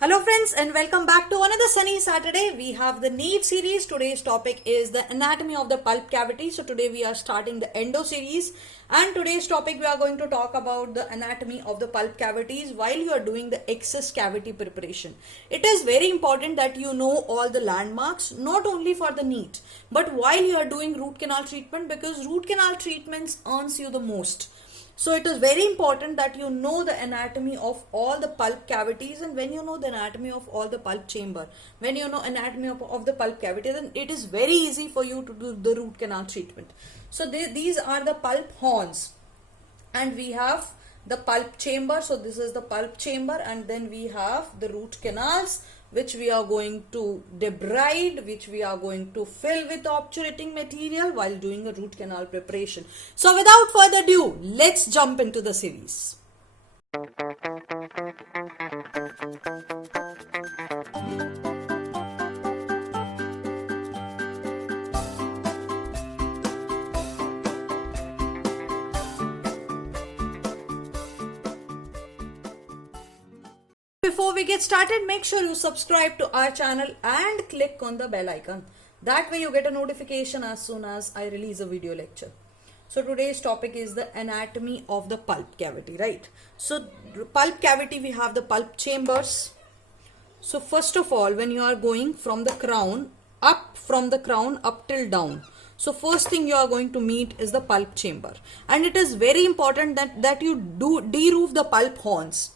Hello friends and welcome back to another sunny Saturday. We have the NEET series. Today's topic is the anatomy of the pulp cavity. So today we are starting the endo series, and today's topic we are going to talk about the anatomy of the pulp cavities while you are doing the excess cavity preparation. It is very important that you know all the landmarks, not only for the NEET but while you are doing root canal treatment, because root canal treatments earns you the most. So it is very important that you know the anatomy of all the pulp cavities, and when you know the anatomy of all the pulp chamber, when you know anatomy of the pulp cavity, then it is very easy for you to do the root canal treatment. So these are the pulp horns, and we have the pulp chamber. So this is the pulp chamber, and then we have the root canals, which we are going to debride, which we are going to fill with obturating material while doing a root canal preparation. So without further ado, let's jump into the series. Before we get started, make sure you subscribe to our channel and click on the bell icon. That way you get a notification as soon as I release a video lecture. So today's topic is the anatomy of the pulp cavity, right? So pulp cavity, we have the pulp chambers. So first of all, when you are going from the crown up till down, so first thing you are going to meet is the pulp chamber, and it is very important that you do deroof the pulp horns.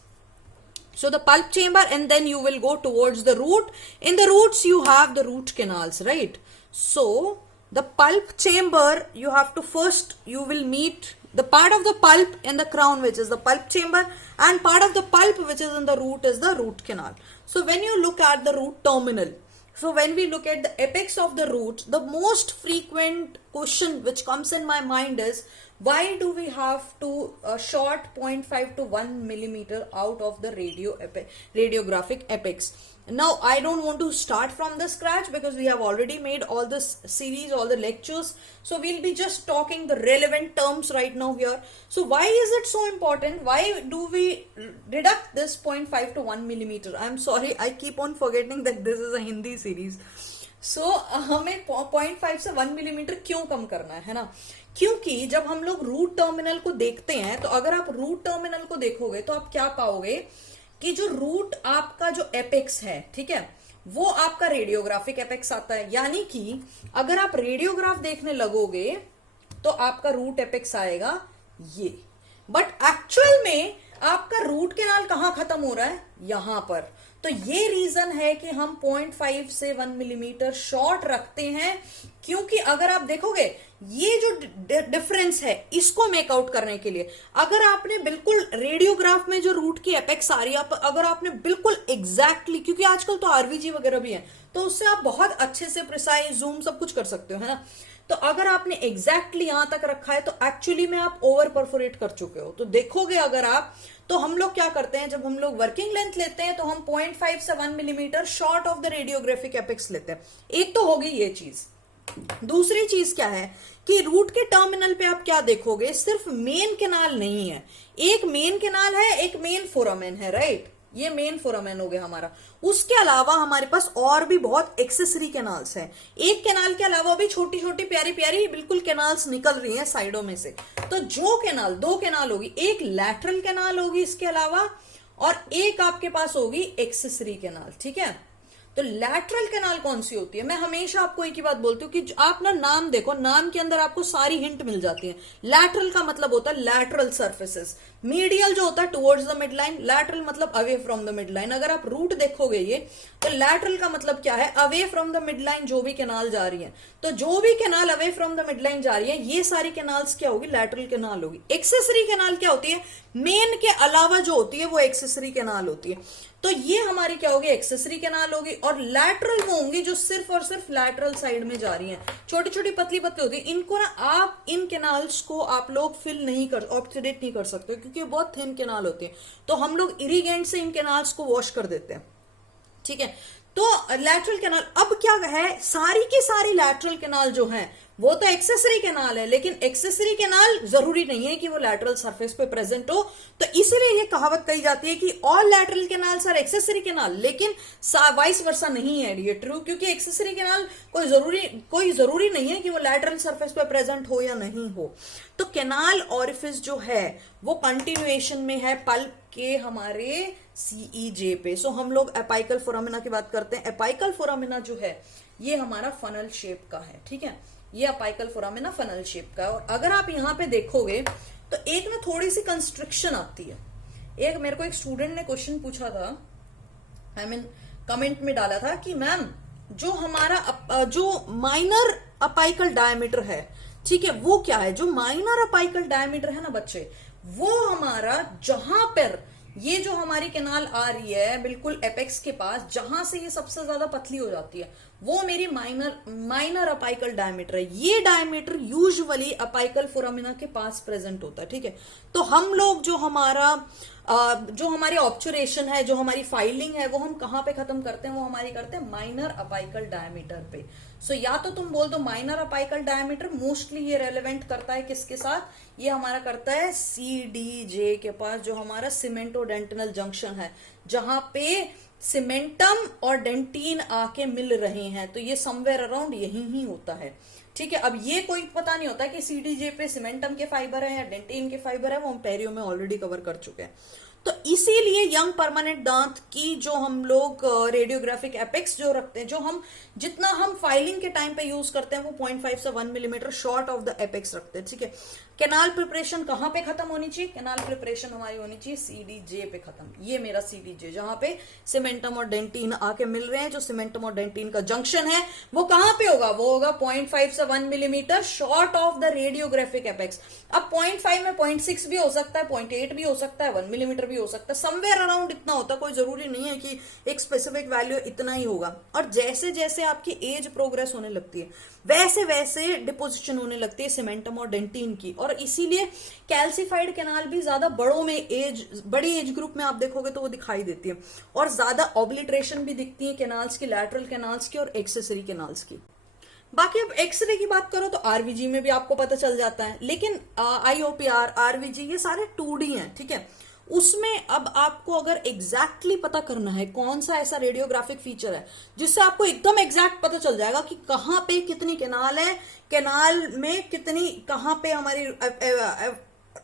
So the pulp chamber, and then you will go towards the root. In the roots you have the root canals, right? So the pulp chamber, you have to first, you will meet the part of the pulp in the crown, which is the pulp chamber, and part of the pulp which is in the root is the root canal. So when you look at the root terminal, so when we look at the apex of the root, the most frequent question which comes in my mind is, why do we have to short 0.5 to 1 millimeter out of the radiographic apex? Now I don't want to start from the scratch, because we have already made all this series, all the lectures. So we'll be just talking the relevant terms right now here. So why is it so important? Why do we deduct this 0.5 to 1 millimeter? I'm sorry, I keep on forgetting that this is a Hindi series. So हमें 0.5 से 1 millimetre क्यों कम करना है ना? क्योंकि जब हम लोग रूट टर्मिनल को देखते हैं, तो अगर आप रूट टर्मिनल को देखोगे तो आप क्या पाओगे कि जो रूट आपका जो एपेक्स है, ठीक है, वो आपका रेडियोग्राफिक एपेक्स आता है. यानी कि अगर आप रेडियोग्राफ देखने लगोगे तो आपका रूट एपेक्स आएगा ये, बट एक्चुअल में आपका रूट कैनाल कहां खत्म हो रहा है? यहां पर. तो ये रीजन है कि हम 0.5 से 1 मिलीमीटर शॉर्ट रखते हैं, क्योंकि अगर आप देखोगे ये जो डिफरेंस है, इसको मेकआउट करने के लिए अगर आपने बिल्कुल रेडियोग्राफ में जो रूट की एपेक्स आ रही है, अगर आपने बिल्कुल एग्जैक्टली, क्योंकि आजकल तो आरवीजी वगैरह भी है, तो उससे आप बहुत अच्छे से प्रिसाइज जूम सब कुछ कर सकते हो, है ना? तो अगर आपने एग्जैक्टली यहां तक रखा है तो एक्चुअली में आप ओवर परफोरेट कर चुके हो. तो देखोगे अगर आप, तो हम लोग क्या करते हैं, जब हम लोग वर्किंग लेंथ लेते हैं तो हम 0.5 से 1 millimetre short of the radiographic apex लेते हैं. एक तो होगी ये चीज. दूसरी चीज क्या है कि रूट के टर्मिनल पे आप क्या देखोगे, सिर्फ मेन कैनाल नहीं है, एक मेन कैनाल है, एक मेन फोरामेन है, राइट? ये मेन फोरामेन हो गया हमारा. उसके अलावा हमारे पास और भी बहुत एक्सेसरी कैनाल्स हैं. एक कैनाल के अलावा भी छोटी छोटी प्यारी प्यारी बिल्कुल कैनाल्स निकल रही हैं साइडों में से. तो जो कैनाल, दो कैनाल होगी, एक लैटरल कैनाल होगी इसके अलावा, और एक आपके पास होगी एक्सेसरी कैनाल, ठीक है? तो लैटरल कैनाल कौन सी होती है? मैं हमेशा आपको एक ही बात बोलती हूँ कि आप ना नाम देखो, नाम के अंदर आपको सारी हिंट मिल जाती है. लैटरल का मतलब होता है लैटरल सर्फेसेस. मीडियल जो होता है towards the mid line, lateral मतलब away from the mid line. अगर आप रूट देखोगे ये, तो लैटरल का मतलब क्या है? Away from the mid line जो भी कैनाल जा रही है. तो जो भी canal away from the mid line जा रही है, ये सारी कैनाल्स क्या होगी? लैटरल कैनाल होगी. एक्सेसरी कैनाल क्या होती है? मेन के अलावा जो होती है वो एक्सेसरी कैनाल होती है. तो ये हमारी क्या होगी? एक्सेसरी कैनाल होगी. और लैटरल वो होंगी जो सिर्फ और सिर्फ लैटरल साइड में जा रही हैं, छोटी छोटी पतली पतली होती है. इनको ना आप, इन कैनाल्स को आप लोग फिल नहीं कर, ऑब्स्टरेट नहीं कर सकते, क्योंकि ये बहुत थिन कैनाल होती है. तो हम लोग इरिगेंट से इन कैनाल्स को वॉश कर देते हैं, ठीक है? तो लैटरल कैनाल अब क्या है, सारी की सारी लैटरल कैनाल जो है वो तो एक्सेसरी कैनाल है, लेकिन एक्सेसरी कैनाल जरूरी नहीं है कि वो लैटरल सरफेस पे प्रेजेंट हो। तो इसीलिए ये कहावत कही जाती है कि all lateral canals are accessory canal, लेकिन वाइस वर्सा नहीं है ये ट्रू, क्योंकि एक्सेसरी कैनाल कोई जरूरी नहीं है कि वो लैटरल सरफेस पे प्रेजेंट हो या नहीं हो। तो कैनाल ऑरिफिस जो है वो कंटिन्यूएशन में है पल्प के हमारे सीईजे पे। सो हम लोग एपाइकल फोरामिना की बात करते हैं। एपाइकल फोरामिना जो है ये हमारा फनल शेप का है, ठीक है, ये अपाइकल फोरामिना फनल शेप का है। और अगर आप यहां पे देखोगे तो एक ना थोड़ी सी कंस्ट्रक्शन आती है। एक मेरे को एक स्टूडेंट ने क्वेश्चन पूछा था, कमेंट में डाला था कि मैम जो हमारा जो माइनर अपाइकल डायमीटर है, ठीक है, वो क्या है? जो माइनर अपाइकल डायमीटर है ना बच्चे, वो हमारा जहां पर ये जो हमारी कैनाल आ रही है बिल्कुल एपेक्स के पास, जहां से ये सबसे ज्यादा पतली हो जाती है, वो मेरी माइनर अपाइकल डायमीटर है। ये डायमीटर यूजुअली अपाइकल फोरामिना के पास प्रेजेंट होता है, ठीक है। तो हम लोग जो हमारी ऑब्जर्वेशन है, जो हमारी फाइलिंग है, वो हम कहां पे खत्म करते हैं? वो हमारी करते हैं माइनर अपाइकल डायमीटर पे। सो या तो तुम बोल दो माइनर अपाइकल डायमीटर, मोस्टली ये रेलेवेंट करता है किसके साथ? ये हमारा करता है सीडीजे के पास, जो हमारा सीमेंटोडेंटिनल जंक्शन है, जहां पे सीमेंटम और डेंटीन आके मिल रहे हैं। तो ये समवेयर अराउंड यही ही होता है, ठीक है। अब ये कोई पता नहीं होता कि सीडीजे पे सीमेंटम के फाइबर है या डेंटीन के फाइबर है, वो हम पेरियो में ऑलरेडी कवर कर चुके हैं। तो इसीलिए यंग परमानेंट दांत की जो हम लोग रेडियोग्राफिक एपेक्स जो रखते हैं, जो हम जितना हम फाइलिंग के टाइम पे यूज करते हैं, वो 0.5 से 1 millimetre short of the apex रखते हैं, ठीक है। कैनाल प्रिपरेशन कहां पे खत्म होनी चाहिए? कैनाल प्रिपरेशन हमारी होनी चाहिए सीडीजे पे खत्म। ये मेरा सीडीजे, जहां पे सीमेंटम और डेंटीन आके मिल रहे हैं, जो सीमेंटम और डेंटीन का जंक्शन है, वो कहां पे होगा? वो होगा 0.5 से 1 millimetre short of the radiographic apex. अब 0.5 में 0.6 भी हो सकता है, 0.8 भी हो सकता है, 1 मिलीमीटर भी हो सकता है, समवेयर अराउंड इतना होता है। कोई जरूरी नहीं है कि एक स्पेसिफिक वैल्यू इतना ही होगा। और जैसे जैसे आपकी एज प्रोग्रेस होने लगती है, वैसे वैसे डिपोजिशन होने लगती है सीमेंटम और डेंटीन की, और इसीलिए कैल्सिफाइड कैनाल भी ज्यादा बड़ी एज ग्रुप में आप देखोगे तो वो दिखाई देती है, और ज्यादा ऑब्लिटरेशन भी दिखती है कैनाल्स की, लैटरल कैनाल्स की और एक्सेसरी कैनाल्स की। बाकी अब एक्सरे की बात करो तो आरवीजी में भी आपको पता चल जाता है, लेकिन आईओपीआर, आरवीजी ये सारे 2D हैं, ठीक है। उसमें अब आपको अगर एग्जैक्टली पता करना है कौन सा ऐसा रेडियोग्राफिक फीचर है जिससे आपको एकदम एग्जैक्ट पता चल जाएगा कि कहां पे कितनी कैनाल है, कैनाल में कितनी, कहां पे हमारी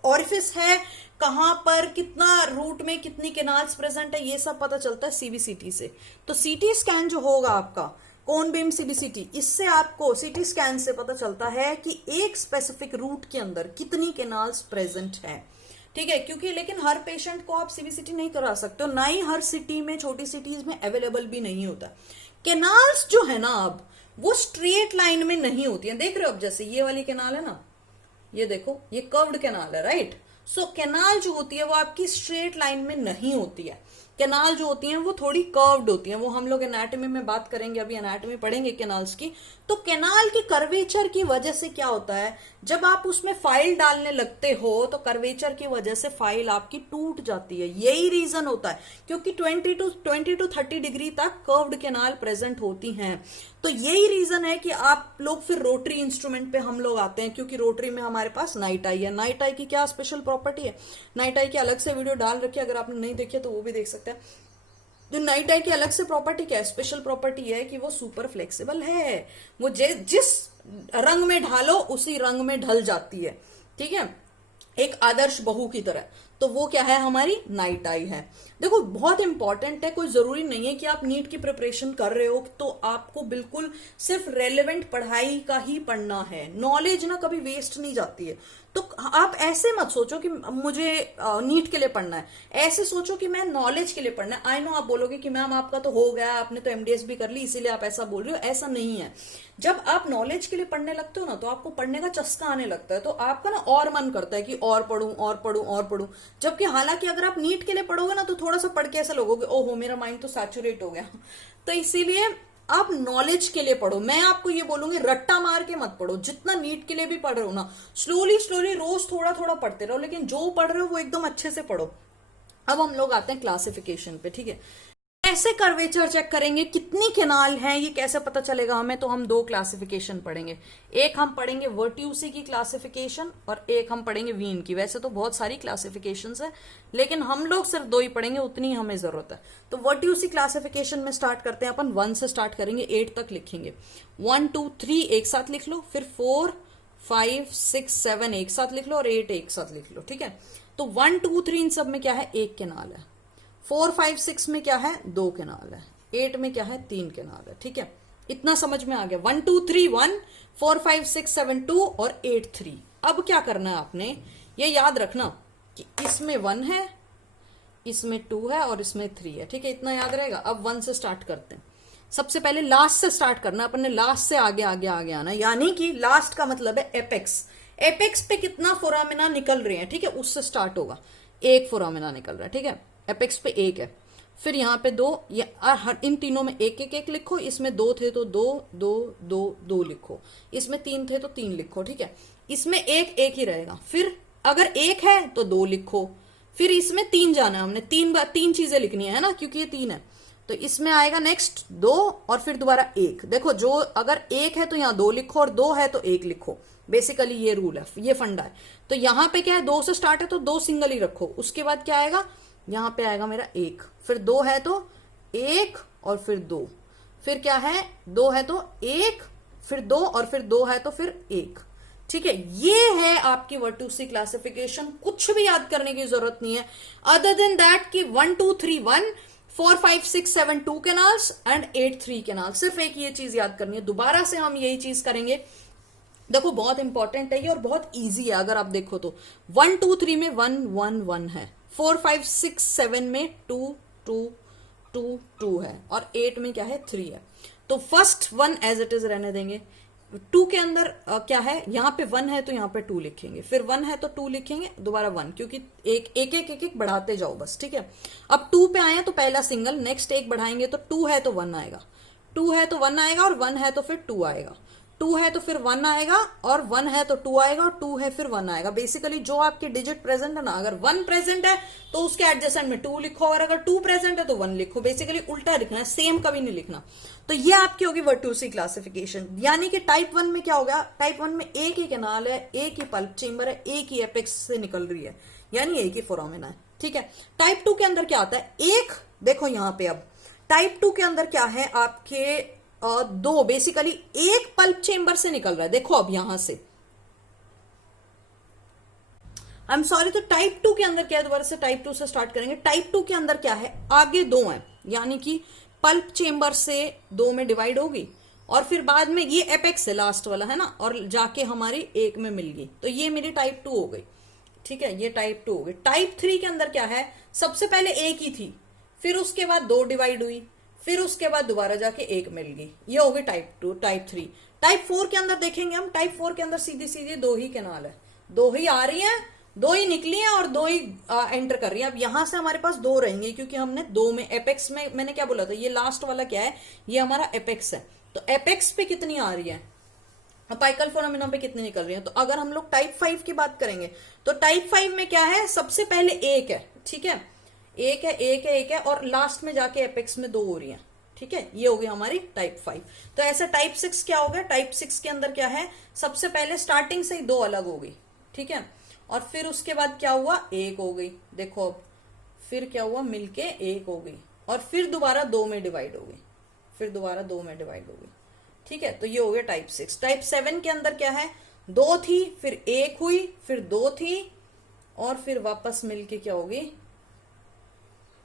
ऑरिफिस है, कहां पर कितना रूट में कितनी कैनाल्स प्रेजेंट है, ये सब पता चलता है सीबीसीटी से। तो सीटी स्कैन जो होगा आपका कोन बीम सीबीसीटी, इससे आपको सीटी स्कैन से पता चलता है कि एक स्पेसिफिक रूट के अंदर कितनी कैनाल्स प्रेजेंट है, ठीक है। क्योंकि लेकिन हर पेशेंट को आप सीबीसीटी नहीं करा सकते हो, ना ही हर सिटी में, छोटी सिटीज में अवेलेबल भी नहीं होता। कैनाल्स जो है ना अब वो स्ट्रेट लाइन में नहीं होती है। देख रहे हो अब जैसे ये वाली कैनाल है ना, ये देखो ये कर्व्ड कैनाल है, राइट। सो कैनाल जो होती है वो आपकी स्ट्रेट लाइन में नहीं होती है। कैनाल जो होती हैं वो थोड़ी कर्व्ड होती हैं, वो हम लोग एनाटॉमी में बात करेंगे, अभी एनाटॉमी पढ़ेंगे कैनाल्स की। तो कैनाल की कर्वेचर की वजह से क्या होता है, जब आप उसमें फाइल डालने लगते हो तो कर्वेचर की वजह से फाइल आपकी टूट जाती है। यही रीजन होता है, क्योंकि 20 टू 30 डिग्री तक कर्व्ड कैनाल प्रेजेंट होती हैं। तो यही रीजन है कि आप लोग फिर रोटरी इंस्ट्रूमेंट पे हम लोग आते हैं, क्योंकि रोटरी में हमारे पास नाइट आई है। नाइट आई की क्या स्पेशल प्रॉपर्टी है, नाइट आई की अलग से वीडियो डाल रखी है, अगर आपने नहीं देखी तो वो भी देख सकते हैं। जो नाइट आई की अलग से प्रॉपर्टी क्या है, स्पेशल प्रॉपर्टी है कि वो सुपर फ्लेक्सिबल है, वो जिस रंग में ढालो उसी रंग में ढल जाती है, ठीक है, एक आदर्श बहू की तरह। तो वो क्या है, हमारी नाइट आई है। देखो बहुत इंपॉर्टेंट है, कोई जरूरी नहीं है कि आप नीट की प्रिपरेशन कर रहे हो तो आपको बिल्कुल सिर्फ रेलेवेंट पढ़ाई का ही पढ़ना है। नॉलेज ना कभी वेस्ट नहीं जाती है। तो आप ऐसे मत सोचो कि मुझे नीट के लिए पढ़ना है, ऐसे सोचो कि मैं नॉलेज के लिए पढ़ना है। आई नो आप बोलोगे कि मैम आपका तो हो गया, आपने तो एमडीएस भी कर ली इसीलिए आप ऐसा बोल रहे हो। ऐसा नहीं है। जब आप नॉलेज के लिए पढ़ने लगते हो ना तो आपको पढ़ने का चस्का आने लगता है, तो आपका ना और मन करता है कि और पढ़ूं और पढ़ूं और पढ़ूं। जबकि हालांकि अगर आप नीट के लिए पढ़ोगे ना तो थोड़ा सा पढ़ के ऐसा लगोगे ओहो मेरा माइंड तो सैचुरेट हो गया। तो इसीलिए आप नॉलेज के लिए पढ़ो। मैं आपको ये बोलूंगी रट्टा मार के मत पढ़ो, जितना नीट के लिए भी पढ़ रहे हो ना स्लोली स्लोली रोज थोड़ा थोड़ा पढ़ते रहो, लेकिन जो पढ़ रहे हो वो एकदम अच्छे से पढ़ो। अब हम लोग आते हैं क्लासिफिकेशन पे, ठीक है। कैसे कर्वेचर चेक करेंगे, कितनी कैनाल है, ये कैसे पता चलेगा हमें? तो हम दो क्लासिफिकेशन पढ़ेंगे। एक हम पढ़ेंगे वर्ट्यूसी की क्लासिफिकेशन और एक हम पढ़ेंगे वीन की। वैसे तो बहुत सारी क्लासिफिकेशंस है, लेकिन हम लोग सिर्फ दो ही पढ़ेंगे, उतनी हमें जरूरत है। तो वर्ट्यूसी क्लासिफिकेशन में स्टार्ट करते हैं अपन। 1 से स्टार्ट करेंगे, 8 तक लिखेंगे। 1 2 3 एक साथ लिख लो, फिर 4 5 6 7 एक साथ लिख लो और 8 एक साथ लिख लो। ठीक है, तो 1 2 3 इन सब में क्या है? एक कैनाल है। 4 5 6 में क्या है? 2 कैनाल है। 8 में क्या है? 3 कैनाल है। ठीक है, इतना समझ में आ गया। 1 2 3 1, 4 5 6 7 2 और 8 3। अब क्या करना है आपने, ये याद रखना कि इसमें 1 है, इसमें 2 है और इसमें 3 है। ठीक है, इतना याद रहेगा। अब 1 से स्टार्ट करते हैं। सबसे पहले लास्ट से स्टार्ट करना, अपन ने लास्ट से आगे आगे आगे आना, यानी कि लास्ट का मतलब है एपेक्स। एपेक्स पे कितना फोरामिना निकल रहे हैं, ठीक है, उससे स्टार्ट होगा। एक फोरामिना निकल रहा है, ठीक है, एपेक्स पे एक है। फिर यहाँ पे 2, इन तीनों में एक एक एक लिखो। इसमें 2 थे तो 2 2 2 2 लिखो। इसमें 3 थे तो 3 लिखो। ठीक है, इसमें एक एक ही रहेगा। फिर अगर एक है तो 2 लिखो। फिर इसमें 3 जाना है हमने, तीन चीजें लिखनी है ना, क्योंकि ये 3 है। तो इसमें आएगा नेक्स्ट 2 और फिर दोबारा 1। देखो, जो अगर 1 है तो यहाँ 2 लिखो और 2 है तो 1 लिखो। बेसिकली ये रूल है, ये फंडा है। तो यहाँ पे क्या है, 2 से स्टार्ट है तो 2 सिंगल ही रखो। उसके बाद क्या आएगा, यहाँ पे आएगा मेरा 1, फिर 2 है तो 1 और फिर 2, फिर क्या है, 2 है तो 1, फिर 2 और फिर 2 है तो फिर 1। ठीक है, ये है आपकी वर्ट्यूसी क्लासिफिकेशन। कुछ भी याद करने की जरूरत नहीं है अदर देन दैट कि 1 2 3 1, 4 5 6 7 2 कैनाल्स एंड 8 3 कैनाल। सिर्फ एक ये चीज याद करनी है। दोबारा से हम यही चीज करेंगे। देखो, बहुत इंपॉर्टेंट है ये और बहुत इजी है। अगर आप देखो तो 1 2 3 में 1 1 1 है, 4 5 6 7 में 2 2 2 2 है और 8 में क्या है, 3 है। तो फर्स्ट 1 एज इट इज रहने देंगे। 2 के अंदर क्या है, यहाँ पे 1 है तो यहाँ पे 2 लिखेंगे, फिर 1 है तो 2 लिखेंगे, दोबारा 1, क्योंकि एक एक एक एक, एक बढ़ाते जाओ बस। ठीक है, अब 2 पे आए तो पहला सिंगल, नेक्स्ट एक बढ़ाएंगे तो 2 है तो 1 आएगा, 2 है तो 1 आएगा और 1 है तो फिर 2 आएगा, 2 है तो फिर 1 आएगा और 1 है तो 2 आएगा और 2 है फिर 1 आएगा। बेसिकली जो आपके डिजिट प्रेजेंट है ना, अगर 1 प्रेजेंट है तो उसके एडजेसेंट में 2 लिखो और अगर 2 प्रेजेंट है तो 1 लिखो। बेसिकली उल्टा लिखना है, सेम कभी नहीं लिखना। तो ये आपकी होगी वर्ट्यूसी क्लासिफिकेशन। यानी कि टाइप 1 में क्या होगा, टाइप 1 में एक ही कैनाल है, एक ही पल्प चेंबर है, एक ही एपेक्स से निकल रही है, यानी एक ही फोरामिना है। ठीक है, टाइप 2 के अंदर क्या आता है, एक, देखो यहाँ पे अब टाइप 2 के अंदर क्या है आपके 2, बेसिकली एक पल्प चेंबर से निकल रहा है। देखो अब यहां से, आई एम सॉरी, तो टाइप 2 के अंदर क्या है, दोबारा से टाइप 2 से स्टार्ट करेंगे। टाइप 2 के अंदर क्या है, आगे 2 है, यानी कि पल्प चेंबर से 2 में डिवाइड होगी और फिर बाद में ये एपेक्स है लास्ट वाला, है ना, और जाके हमारी 1 में मिल गई। तो ये मेरी टाइप 2 हो गई। ठीक है, ये टाइप 2 हो गई। टाइप 3 के अंदर क्या है, सबसे पहले एक ही थी, फिर उसके बाद 2 डिवाइड हुई, फिर उसके बाद दोबारा जाके 1 मिल गई। ये हो गई टाइप 2, टाइप 3। टाइप 4 के अंदर देखेंगे हम, टाइप 4 के अंदर सीधी सीधी 2 ही कैनाल है, 2 ही आ रही हैं, 2 ही निकली हैं और 2 ही एंटर कर रही है। अब यहां से हमारे पास 2 रहेंगे क्योंकि हमने 2 में एपेक्स में, मैंने क्या बोला था, ये लास्ट वाला क्या है, ये हमारा एपेक्स है। तो एपेक्स पे कितनी आ रही है, अपाइकल फोरामिना पे कितनी निकल रही है। तो अगर हम लोग टाइप 5 की बात करेंगे तो टाइप 5 में क्या है, सबसे पहले 1 है, ठीक है, 1 है 1 है 1 है और लास्ट में जाके एपेक्स में 2 हो रही है। ठीक है, ये हो गई हमारी टाइप 5। तो ऐसा टाइप 6 क्या हो गया, टाइप 6 के अंदर क्या है, सबसे पहले स्टार्टिंग से ही 2 अलग हो गई। ठीक है, और फिर उसके बाद क्या हुआ, 1 हो गई। देखो अब फिर क्या हुआ, मिलके 1 हो गई और फिर दोबारा 2 में डिवाइड हो गई, फिर दोबारा 2 में डिवाइड हो गई। ठीक है, तो ये हो गया टाइप 6। टाइप 7 के अंदर क्या है, 2 थी, फिर 1 हुई, फिर 2 थी और फिर वापस मिलके क्या होगी,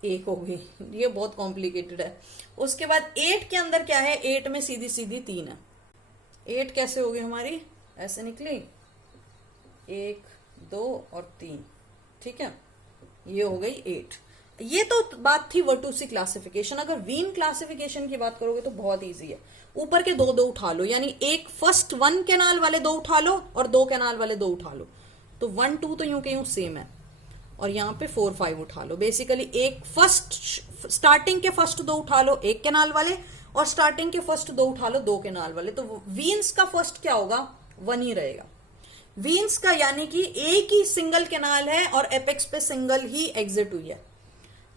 1 हो गई। ये बहुत कॉम्प्लिकेटेड है। उसके बाद 8 के अंदर क्या है, 8 में सीधी सीधी 3 है। 8 कैसे होगी हमारी, ऐसे निकली, 1 2 और 3। ठीक है, ये हो गई 8। ये तो बात थी वर्ट्यूसी क्लासिफिकेशन। अगर वीन क्लासिफिकेशन की बात करोगे तो बहुत इजी है। ऊपर के 2 2 उठा लो, यानी एक फर्स्ट 1 कैनाल वाले 2 उठा लो और 2 कैनाल वाले 2 उठा लो। तो 1 2 तो यूं के यूं सेम है और यहाँ पे 4 5 उठा लो। बेसिकली एक फर्स्ट स्टार्टिंग के फर्स्ट 2 उठा लो 1 कैनाल वाले और स्टार्टिंग के फर्स्ट 2 उठा लो 2 कैनाल वाले। तो वीन्स का फर्स्ट क्या होगा, 1 ही रहेगा वीन्स का, यानी कि एक ही सिंगल कैनाल है और एपेक्स पे सिंगल ही एग्जिट हुई है।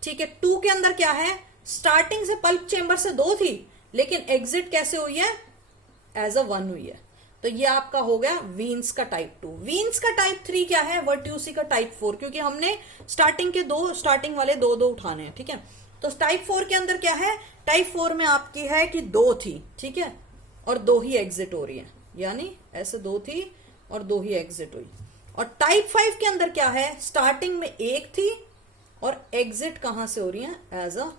ठीक है, 2 के अंदर क्या है, स्टार्टिंग से पल्प चेंबर से 2 थी, लेकिन एग्जिट कैसे हुई है, एज अ 1 हुई है। तो ये आपका हो गया वीन्स का टाइप 2। वीन्स का टाइप 3 क्या है, वर्ट्यूसी का टाइप 4, क्योंकि हमने स्टार्टिंग वाले दो उठाने हैं, ठीक है। तो टाइप 4 के अंदर क्या है, टाइप 4 में आपकी है कि 2 थी, ठीक है, और 2 ही एग्जिट हो रही है, यानी ऐसे 2 थी और 2 ही एग्जिट हुई। और टाइप 5 के अंदर क्या है, स्टार्टिंग में 1 थी और एग्जिट कहां से हो रही है, एज अ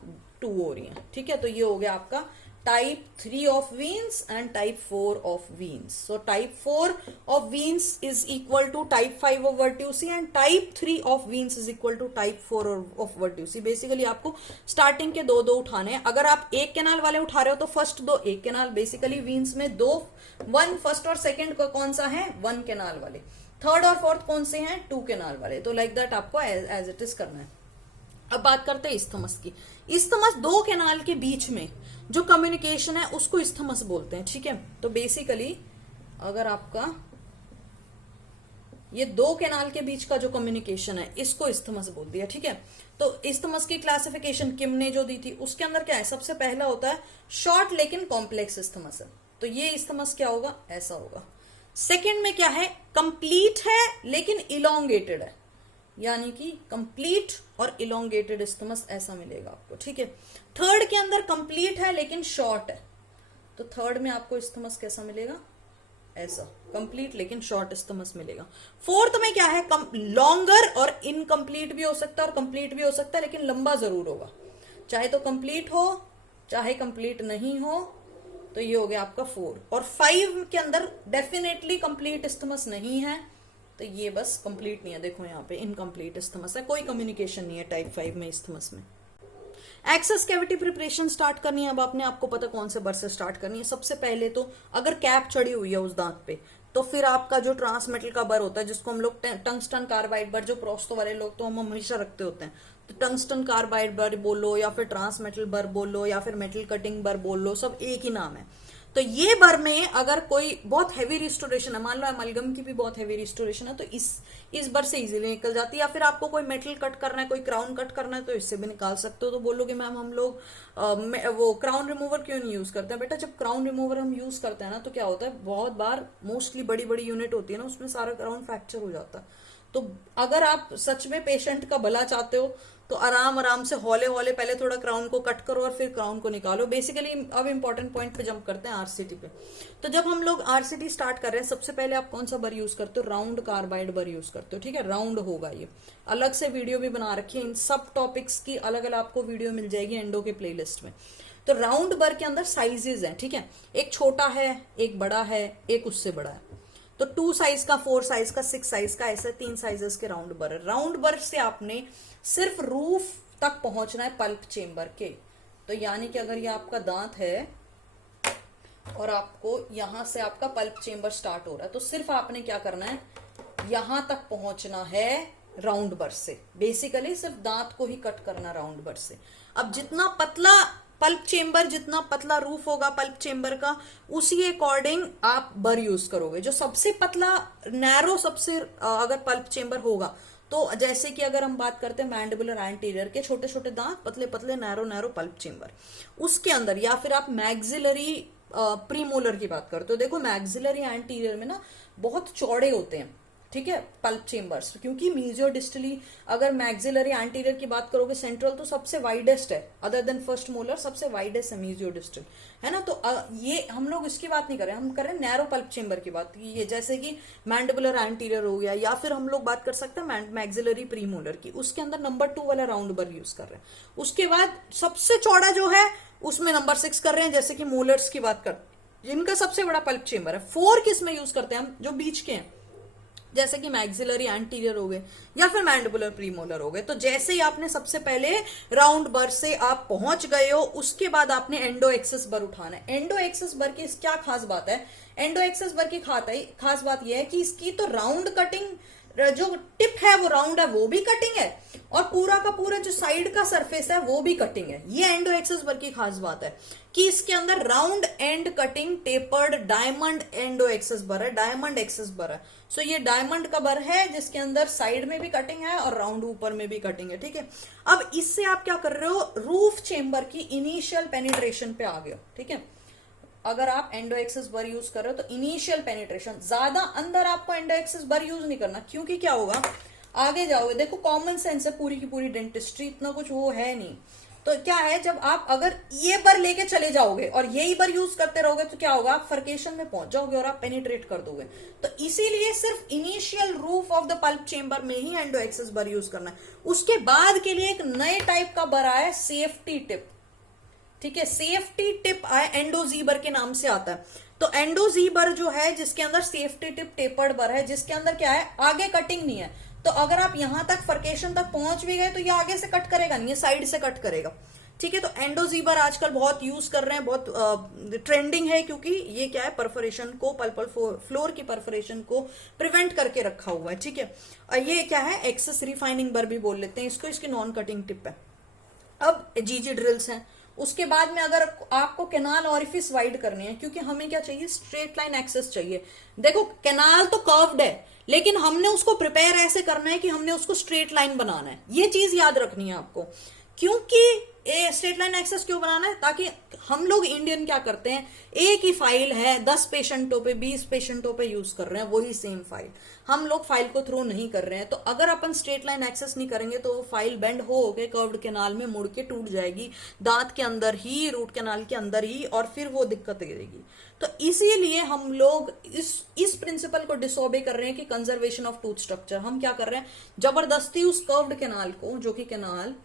2 हो रही है, ठीक है। तो ये हो गया आपका type 3 of Weine's and type 4 of Weine's. So type 4 of Weine's is equal to type 5 of Vertucci and type 3 of Weine's is equal to type 4 of Vertucci. Basically आपको स्टार्टिंग के दो उठाने हैं। अगर आप एक कैनाल वाले उठा रहे हो तो फर्स्ट 2 एक कैनाल, बेसिकली वीन्स में 1 फर्स्ट और सेकेंड का कौन सा है, 1 कैनाल वाले, थर्ड और फोर्थ कौन से हैं, 2 कैनाल वाले। तो लाइक दैट आपको एज इट इज करना है। अब बात करते हैं इस्थमस की। इस्थमस 2 कैनाल के बीच में जो कम्युनिकेशन है उसको इस्थमस बोलते हैं, ठीक है। तो बेसिकली अगर आपका ये 2 कैनाल के बीच का जो कम्युनिकेशन है इसको इस्थमस बोल दिया, ठीक है। तो इस्थमस की क्लासिफिकेशन किम ने जो दी थी उसके अंदर क्या है, सबसे पहला होता है शॉर्ट लेकिन कॉम्प्लेक्स इस्थमस है, तो ये इस्थमस क्या होगा, ऐसा होगा। सेकेंड में क्या है, कंप्लीट है लेकिन इलोंगेटेड है, यानी कि कंप्लीट और इलोंगेटेड इस्थमस ऐसा मिलेगा आपको, ठीक है। थर्ड के अंदर कंप्लीट है लेकिन शॉर्ट है, तो थर्ड में आपको इस्थमस कैसा मिलेगा, ऐसा, कंप्लीट लेकिन शॉर्ट इस्थमस मिलेगा। फोर्थ में क्या है, लॉन्गर और इनकम्प्लीट भी हो सकता है और कंप्लीट भी हो सकता है, लेकिन लंबा जरूर होगा, चाहे तो कंप्लीट हो चाहे कंप्लीट नहीं हो। तो ये हो गया आपका 4। और 5 के अंदर डेफिनेटली कंप्लीट इस्थमस नहीं है, तो ये बस कंप्लीट नहीं है, देखो यहाँ पे इनकम्प्लीट इस्थमस है, कोई कम्युनिकेशन नहीं है टाइप 5 में इस्थमस में। एक्सेस कैविटी प्रिपरेशन स्टार्ट करनी है। अब आपने आपको पता कौन से बर से स्टार्ट करनी है। सबसे पहले तो अगर कैप चढ़ी हुई है उस दांत पे, तो फिर आपका जो ट्रांसमेटल का बर होता है जिसको हम लोग टंगस्टन कार्बाइड बर, जो प्रोस्तो वाले लोग तो हम हमेशा रखते होते हैं, तो टंगस्टन कार्बाइड बर बोलो या फिर ट्रांसमेटल बर बोलो या फिर मेटल कटिंग बर बोलो, सब एक ही नाम है। तो ये बर में अगर कोई बहुत हैवी रिस्टोरेशन है, मान लो एमलगम की भी बहुत हैवी रिस्टोरेशन है, तो इस बर से इजीली निकल जाती है। या फिर आपको कोई मेटल कट करना है, कोई क्राउन कट करना है, तो इससे भी निकाल सकते हो। तो बोलोगे मैम हम लोग वो क्राउन रिमूवर क्यों नहीं यूज करते हैं? बेटा जब क्राउन रिमूवर हम यूज करते हैं ना, तो क्या होता है, बहुत बार मोस्टली बड़ी बड़ी यूनिट होती है ना, उसमें सारा क्राउन फ्रैक्चर हो जाता है। तो अगर आप सच में पेशेंट का भला चाहते हो तो आराम आराम से हौले हौले पहले थोड़ा क्राउन को कट करो और फिर क्राउन को निकालो। बेसिकली अब इंपॉर्टेंट पॉइंट पे जंप करते हैं, आरसीटी पे। तो जब हम लोग आरसीटी स्टार्ट कर रहे हैं, सबसे पहले आप कौन सा बर यूज करते हो, राउंड कार्बाइड बर यूज करते हो, ठीक है। राउंड होगा, ये अलग से वीडियो भी बना रखी है, इन सब टॉपिक्स की अलग अलग आपको वीडियो मिल जाएगी एंडो के प्लेलिस्ट में। तो राउंड बर के अंदर साइजेस हैं, ठीक है, एक छोटा है, एक बड़ा है, एक उससे बड़ा है। तो 2 साइज का, 4 साइज का, 6 साइज का, ऐसे 3 साइजेस के राउंड बर है। राउंड बर से आपने सिर्फ रूफ तक पहुंचना है पल्प चेंबर के। तो यानी कि अगर ये आपका दांत है और आपको यहां से आपका पल्प चेंबर स्टार्ट हो रहा है, तो सिर्फ आपने क्या करना है, यहां तक पहुंचना है राउंड बर से। बेसिकली सिर्फ दांत को ही कट करना राउंड बर से। अब जितना पतला पल्प चेंबर, जितना पतला रूफ होगा पल्प चेंबर का, उसी अकॉर्डिंग आप बर यूज करोगे। जो सबसे पतला नैरो सबसे अगर पल्प चेंबर होगा, तो जैसे कि अगर हम बात करते हैं मैंडिबुलर एंटीरियर के छोटे छोटे दांत, पतले पतले नैरो नैरो पल्प चेंबर, उसके अंदर, या फिर आप मैक्सिलरी प्रीमोलर की बात करते हो, देखो मैक्सिलरी एंटीरियर में ना बहुत चौड़े होते हैं, ठीक है, पल्प चेंबर्स, क्योंकि मीजियो डिस्टली अगर मैक्सिलरी एंटीरियर की बात करोगे, सेंट्रल तो सबसे वाइडेस्ट है, अदर देन फर्स्ट मोलर सबसे वाइडेस्ट है मीजियो डिस्टल, है ना। तो ये हम लोग इसकी बात नहीं कर रहे, हम कर रहे हैं नैरो पल्प चेंबर की बात। ये जैसे कि मैंडिबुलर एंटीरियर हो गया, या फिर हम लोग बात कर सकते हैं मैक्सिलरी प्रीमोलर की, उसके अंदर नंबर 2 वाला राउंड बर यूज कर रहे हैं। उसके बाद सबसे चौड़ा जो है उसमें नंबर 6 कर रहे हैं, जैसे कि मोलर्स की बात कर, जिनका सबसे बड़ा पल्प चेंबर है। 4 किस में यूज करते हैं हम, जो बीच के हैं, जैसे कि मैक्सिलरी एंटीरियर हो गए या फिर मैंडिबुलर प्रीमोलर हो गए। तो जैसे ही आपने सबसे पहले राउंड बर से आप पहुंच गए हो, उसके बाद आपने एंडो एक्सेस बर उठाना है। एंडो एक्सेस बर की क्या खास बात है, एंडो एक्सेस बर की खास बात यह है कि इसकी तो राउंड कटिंग जो टिप है वो राउंड है वो भी कटिंग है, और पूरा का पूरा जो साइड का सरफेस है वो भी कटिंग है। ये एंडो एक्सेस बर की खास बात है कि इसके अंदर round and cutting tapered diamond endo access bur है, डायमंड एक्सेस बर है। सो ये डायमंड का बर है जिसके अंदर साइड में भी कटिंग है और राउंड ऊपर में भी कटिंग है, ठीक है। अब इससे आप क्या कर रहे हो, रूफ चेंबर की इनिशियल पेनिट्रेशन पे आ गए हो, ठीक है। अगर आप एंडो एक्सेस बर यूज कर रहे हो तो इनिशियल पेनिट्रेशन, ज्यादा अंदर आपको एंडो एक्सेस बर यूज नहीं करना, क्योंकि क्या होगा आगे जाओगे, देखो कॉमन सेंस है पूरी की पूरी डेंटिस्ट्री, इतना कुछ वो है नहीं। तो क्या है, जब आप अगर ये बर लेके चले जाओगे और यही बर यूज करते रहोगे तो क्या होगा, आप फर्केशन में पहुंच जाओगे और आप पेनिट्रेट कर दोगे। तो इसीलिए सिर्फ initial roof of the pulp chamber में ही एंडो एक्सेस बर यूज करना है। उसके बाद के लिए एक नए टाइप का बर आया, सेफ्टी टिप, ठीक है। सेफ्टी टिप आया, एंडोजीबर के नाम से आता है। तो एंडोजीबर जो है जिसके अंदर सेफ्टी टिप टेपर्ड बर है, जिसके अंदर क्या है, आगे कटिंग नहीं है। तो अगर आप यहां तक फर्केशन तक पहुंच भी गए तो ये आगे से कट करेगा नहीं, ये साइड से कट करेगा, ठीक है। तो एंडोजीबर आजकल बहुत यूज कर रहे हैं, बहुत ट्रेंडिंग है, क्योंकि ये क्या है, परफोरेशन को, पल्पल फ्लोर की परफोरेशन को प्रिवेंट करके रखा हुआ है, ठीक है। और ये क्या है, एक्सेस रिफाइनिंग बर भी बोल लेते हैं इसको, इसकी नॉन कटिंग टिप है। अब जीजी ड्रिल्स हैं। उसके बाद में अगर आपको कैनाल ऑरिफिस वाइड करनी है, क्योंकि हमें क्या चाहिए, स्ट्रेट लाइन एक्सेस चाहिए। देखो कैनाल तो कर्व्ड है, लेकिन हमने उसको प्रिपेयर ऐसे करना है कि हमने उसको स्ट्रेट लाइन बनाना है। ये चीज याद रखनी है आपको, क्योंकि स्ट्रेट लाइन एक्सेस क्यों बनाना है, ताकि हम लोग इंडियन क्या करते हैं, एक ही फाइल है 10 पेशेंटों पे 20 पेशेंटों पे यूज कर रहे हैं वही सेम फाइल, हम लोग फाइल को थ्रो नहीं कर रहे हैं। तो अगर अपन स्ट्रेट लाइन एक्सेस नहीं करेंगे तो वो फाइल बेंड हो के कर्व्ड कैनाल में मुड़ के टूट जाएगी, दांत के अंदर ही, रूट कैनाल के अंदर ही, और फिर वो दिक्कत देगी। तो इसीलिए हम लोग इस प्रिंसिपल को डिसोबे कर रहे हैं कि कंजर्वेशन ऑफ टूथ स्ट्रक्चर। हम क्या कर रहे हैं, जबरदस्ती उस कर्व्ड कैनाल को, जो कि कैनाल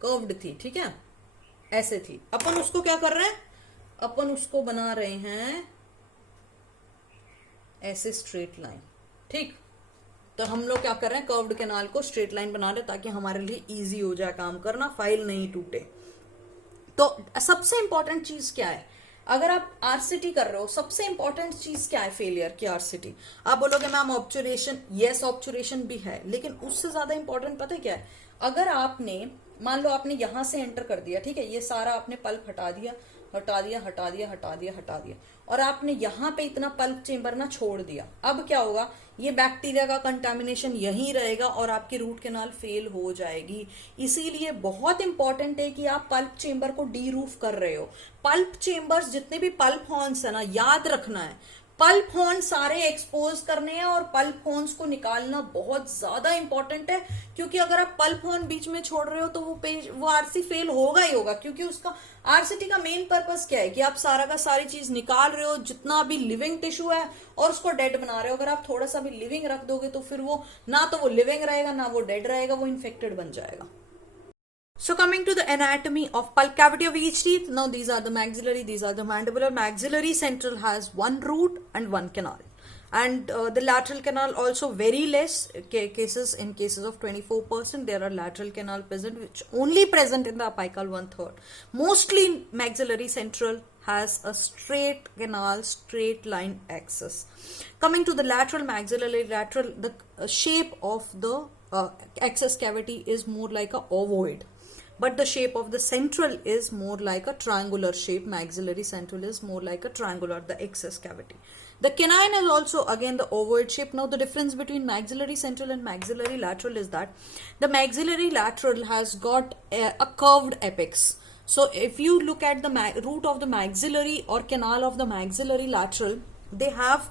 कर्व्ड थी, ठीक है, ऐसे थी, अपन उसको क्या कर रहे हैं, अपन उसको बना रहे हैं ऐसे स्ट्रेट लाइन, ठीक। तो हम लोग क्या कर रहे हैं, कर्व्ड कैनाल को स्ट्रेट लाइन बना रहे हैं ताकि हमारे लिए इजी हो जाए काम करना, फाइल नहीं टूटे। तो सबसे इंपॉर्टेंट चीज क्या है, अगर आप आरसीटी कर रहे हो, सबसे इंपॉर्टेंट चीज क्या है फेलियर की, आरसीटी। आप बोलोगे मैम ऑब्चुरेशन, यस ऑब्चुरेशन भी है, लेकिन उससे ज्यादा इंपॉर्टेंट पता है क्या है, अगर आपने मान लो आपने यहां से एंटर कर दिया, ठीक है, ये सारा आपने पल्प हटा दिया हटा दिया हटा दिया हटा दिया हटा दिया, और आपने यहां पे इतना पल्प चेंबर ना छोड़ दिया, अब क्या होगा, ये बैक्टीरिया का कंटामिनेशन यहीं रहेगा और आपकी रूट कैनाल फेल हो जाएगी। इसीलिए बहुत इंपॉर्टेंट है कि आप पल्प चेंबर को डी रूफ कर रहे हो। पल्प चेंबर्स जितने भी पल्प हॉर्न्स है ना, याद रखना है, पल्प हॉर्न सारे एक्सपोज करने हैं, और पल्प हॉर्न्स को निकालना बहुत ज्यादा इंपॉर्टेंट है, क्योंकि अगर आप पल्प हॉर्न बीच में छोड़ रहे हो तो वो आरसी फेल होगा ही होगा। क्योंकि उसका आरसीटी का मेन पर्पस क्या है कि आप सारा का सारी चीज निकाल रहे हो, जितना भी लिविंग टिश्यू है, और उसको डेड बना रहे हो। अगर आप थोड़ा सा भी लिविंग रख दोगे तो फिर वो ना तो वो लिविंग रहेगा ना वो डेड रहेगा, वो इन्फेक्टेड बन जाएगा। So coming to the anatomy of pulp cavity of each teeth, now these are the maxillary, these are the mandibular. Maxillary central has one root and one canal, and the lateral canal also very less cases. In cases of 24%, there are lateral canal present, which only present in the apical 1/3. Mostly maxillary central has a straight canal, straight line axis. Coming to the lateral maxillary lateral, the shape of the axis cavity is more like a ovoid, but the shape of the central is more like a triangular shape. Maxillary central is more like a triangular, the excess cavity. The canine is also again the ovoid shape. Now the difference between maxillary central and maxillary lateral is that the maxillary lateral has got a curved apex. So if you look at the root of the maxillary or canal of the maxillary lateral, they have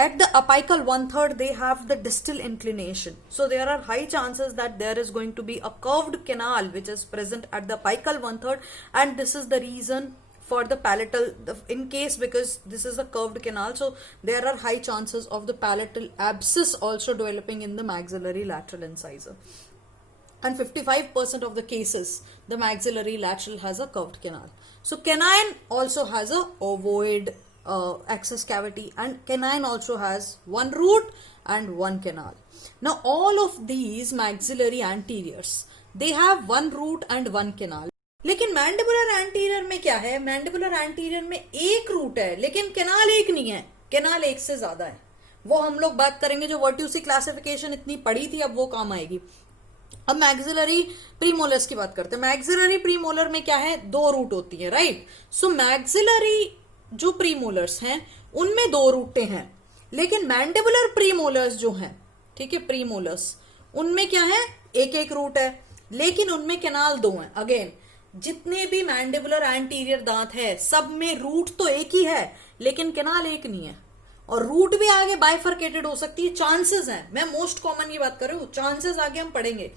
at the apical 1/3 they have the distal inclination. So there are high chances that there is going to be a curved canal which is present at the apical 1/3, and this is the reason for the palatal, in case because this is a curved canal, so there are high chances of the palatal abscess also developing in the maxillary lateral incisor. And 55% of the cases the maxillary lateral has a curved canal. So canine also has a ovoid axis cavity, and canine also has one root and one canal. Now all of these maxillary anteriors, they have one root and one canal. लेकिन mandibular anterior में क्या है, mandibular anterior में एक root है लेकिन canal एक नहीं है, कैनाल एक से ज्यादा है। वो हम लोग बात करेंगे, जो वर्ट्यूसी क्लासिफिकेशन इतनी पड़ी थी अब वो काम आएगी। अब मैक्सिलरी प्रीमोलर्स की बात करते हैं। मैक्सिलरी प्रीमोलर में क्या है, दो रूट होती है, राइट। सो मैक्सिलरी जो प्रीमोलर्स हैं उनमें दो रूटें हैं, लेकिन मैंडिबुलर प्रीमोलर्स जो हैं, ठीक है, प्रीमोलर्स, उनमें क्या है, एक एक रूट है, लेकिन उनमें कैनाल दो हैं। अगेन, जितने भी मैंडिबुलर एंटीरियर दांत है सब में रूट तो एक ही है, लेकिन कैनाल एक नहीं है, और रूट भी आगे बाइफरकेटेड हो सकती है, चांसेस हैं, मैं मोस्ट कॉमन की बात कर रही हूँ, चांसेस आगे हम पढ़ेंगे।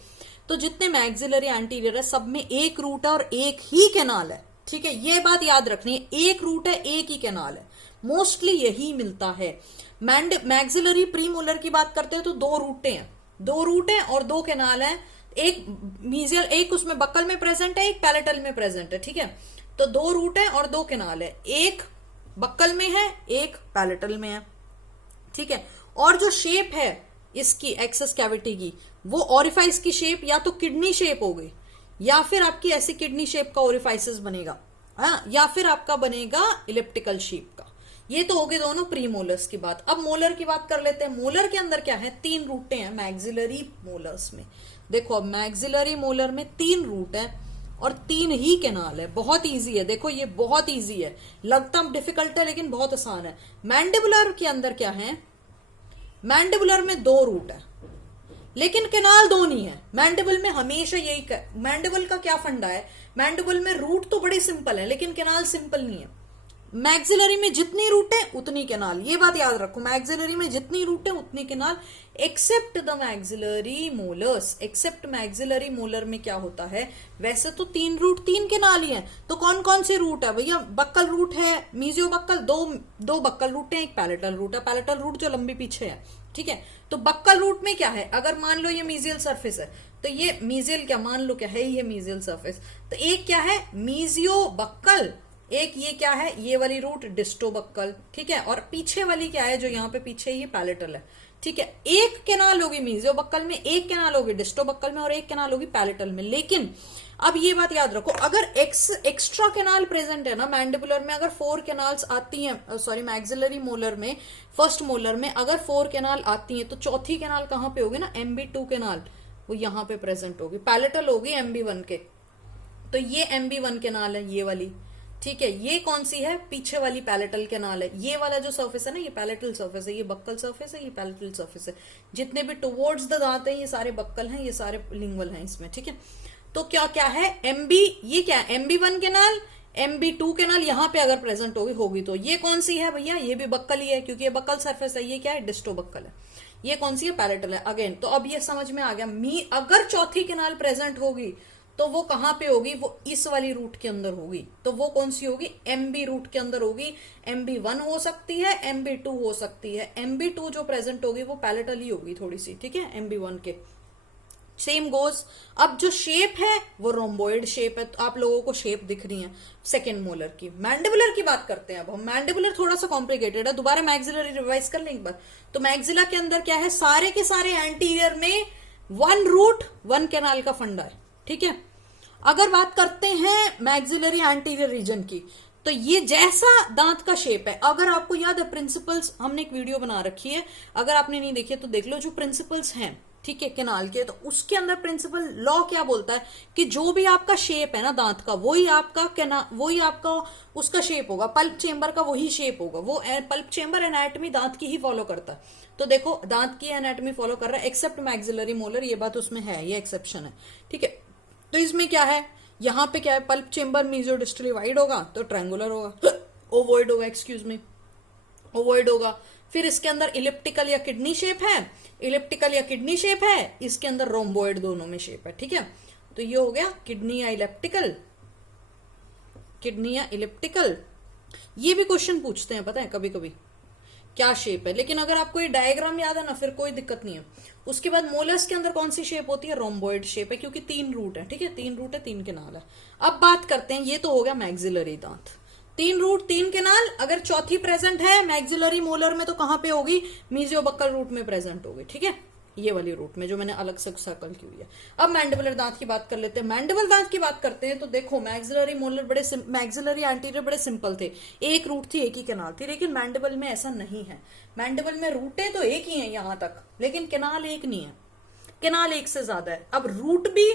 तो जितने मैक्सिलरी एंटीरियर है सब में एक रूट है और एक ही कैनाल है, ठीक है, ये बात याद रखनी है, एक रूट है एक ही कैनाल है, मोस्टली यही मिलता है। मैक्सिलरी प्रीमोलर की बात करते हैं तो दो रूटें हैं, दो रूट हैं और दो कैनाल हैं, एक मीजियल, एक उसमें बक्कल में प्रेजेंट है, एक पैलेटल में प्रेजेंट है, ठीक है। तो दो रूट है और दो कैनाल है, एक बक्कल में है एक पैलेटल में है, ठीक है। और जो शेप है इसकी एक्सेस कैविटी की, वो ओरिफाइस की शेप या तो किडनी शेप होगी, या फिर आपकी ऐसी किडनी शेप का ओरिफाइसिस बनेगा, हाँ, या फिर आपका बनेगा इलिप्टिकल शेप का। ये तो हो गए दोनों प्रीमोलर्स की बात। अब मोलर की बात कर लेते हैं। मोलर के अंदर क्या है, तीन रूटें हैं मैक्सिलरी मोलर्स में। देखो अब मैक्सिलरी मोलर में तीन रूट है और तीन ही कैनाल है, बहुत इजी है, देखो ये बहुत इजी है, लगता डिफिकल्ट है लेकिन बहुत आसान है। मैंडिबुलर के अंदर क्या है, मैंडिबुलर में दो रूट है लेकिन कैनाल दो नहीं है। मैंडिबल में हमेशा यही, मैंडिबल का क्या फंडा है, मैंडिबल में रूट तो बड़े सिंपल है लेकिन कैनाल सिंपल नहीं है। मैक्सिलरी में जितनी रूट है उतनी कैनाल, ये बात याद रखो, मैक्सिलरी में जितनी रूट है उतनी canal, except the maxillary molars. Except maxillary molar में क्या होता है, वैसे तो तीन रूट तीन कैनाल ही हैं, तो कौन कौन से रूट है भैया, बक्कल रूट है, मीजियो बक्कल, दो बक्कल रूट है, एक पैलेटल रूट है, पैलेटल रूट जो लंबी पीछे है, ठीक है। तो बक्कल रूट में क्या है, अगर मान लो ये मीजियल सरफेस है तो ये मीजियल, क्या मान लो क्या है, ये मीजियल सरफेस, तो एक क्या है मीजियो बक्कल, एक ये क्या है, ये वाली रूट डिस्टोबक्कल, ठीक है, और पीछे वाली क्या है जो यहाँ पे पीछे ये पैलेटल है, ठीक है। एक कैनाल होगी मीजियोबक्कल में, एक कैनाल होगी डिस्टोबक्कल में और एक कैनाल होगी पैलेटल में। लेकिन अब ये बात याद रखो, अगर एक्स्ट्रा कैनाल प्रेजेंट है ना मैंडिबुलर में, अगर 4 कैनाल्स आती हैं, सॉरी मैक्सिलरी मोलर में, फर्स्ट मोलर में अगर 4 कैनाल आती हैं तो चौथी कैनाल कहाँ पे होगी ना, MB2 कैनाल, वो यहाँ पे प्रेजेंट होगी, पैलेटल होगी MB1 के, तो ये MB1 कैनाल है ये वाली, ठीक है। ये कौन सी है, पीछे वाली पैलेटल कैनाल है। ये वाला जो सरफेस है ना, ये पैलेटल सरफेस है, ये बक्कल सरफेस है, ये पैलेटल सरफेस है। जितने भी टुवर्ड्स द दांत हैं ये सारे बक्कल हैं, ये सारे लिंगुअल हैं इसमें, ठीक है। तो क्या क्या है, MB, ये क्या है MB1 कैनाल, MB2 कैनाल यहाँ पे अगर प्रेजेंट होगी तो ये कौन सी है भैया, ये भी बक्कल ही है क्योंकि ये बक्कल सरफेस है। ये क्या है, डिस्टो बक्कल है। ये कौन सी है, पैलेटल है। अगेन तो अब ये समझ में आ गया, अगर चौथी कैनाल प्रेजेंट होगी तो वो कहां पे होगी, वो इस वाली रूट के अंदर होगी। तो वो कौन सी होगी, MB रूट के अंदर होगी। MB1 हो सकती है, MB2 हो सकती है। MB2 जो प्रेजेंट होगी वो पैलेटल ही होगी थोड़ी सी, ठीक है, MB1 के। सेम गोज, अब जो शेप है वो रोम्बोइड शेप है, तो आप लोगों को शेप दिख रही है सेकेंड मोलर की। मैंडिबुलर की बात करते हैं अब हम। मैंडिबुलर थोड़ा सा कॉम्प्लिकेटेड है, दोबारा मैक्सिलरी रिवाइज कर लें एक बार। तो मैक्सिला के अंदर क्या है, सारे के सारे एंटीरियर में 1 रूट 1 कैनाल का फंडा है, ठीक है। अगर बात करते हैं मैक्सिलरी एंटीरियर रीजन की, तो ये जैसा दांत का शेप है, अगर आपको याद है प्रिंसिपल्स, हमने एक वीडियो बना रखी है, अगर आपने नहीं देखी है तो देख लो, जो प्रिंसिपल्स हैं, ठीक है, कैनाल के, तो उसके अंदर प्रिंसिपल लॉ क्या बोलता है कि जो भी आपका शेप है ना दांत का, वही आपका उसका शेप होगा, पल्प चेंबर का वही शेप होगा। वो पल्प चेंबर एनाटॉमी दांत की ही फॉलो करता है। तो देखो दांत की एनाटॉमी फॉलो कर रहा है एक्सेप्ट मैक्सिलरी मोलर, ये बात उसमें है, ये एक्सेप्शन है, ठीक है। तो इसमें क्या है, यहाँ पे क्या है, पल्प चेंबर मीजोडिस्टली वाइड होगा तो ट्रायंगुलर होगा, ओवॉइड होगा, एक्सक्यूज मी, ओवॉइड होगा। फिर इसके अंदर इलिप्टिकल या किडनी शेप है, इलिप्टिकल या किडनी शेप है, इसके अंदर रोम्बोइड दोनों में शेप है, ठीक है। तो ये हो गया किडनी या इलिप्टिकल, किडनी या इलिप्टिकल। ये भी क्वेश्चन पूछते हैं पता है कभी कभी, क्या शेप है, लेकिन अगर आपको ये डायग्राम याद है ना फिर कोई दिक्कत नहीं है। उसके बाद मोलस के अंदर कौन सी शेप होती है, रोम्बोइड शेप है, क्योंकि 3 रूट है, ठीक है, 3 रूट है 3 कैनाल है। अब बात करते हैं, ये तो हो गया मैक्सिलरी दांत, 3 रूट 3 कैनाल। अगर चौथी प्रेजेंट है मैक्सिलरी मोलर में तो कहां पे होगी, मीजियोबक्कल रूट में प्रेजेंट होगी, ठीक है। ये वाली रूट में जो मैंने अलग से सर्कल की हुई है। अब मैंडिबुलर दांत की बात कर लेते हैं। मैंडिबल दांत की बात करते हैं तो देखो मैक्सिलरी मोलर मैक्सिलरी एंटीरियर बड़े सिंपल थे, एक रूट थी एक ही कैनाल थी, लेकिन मैंडिबल में ऐसा नहीं है। मैंडिबल में रूटें तो एक ही है यहां तक, लेकिन कैनाल एक नहीं है, कैनाल एक से ज्यादा है। अब रूट भी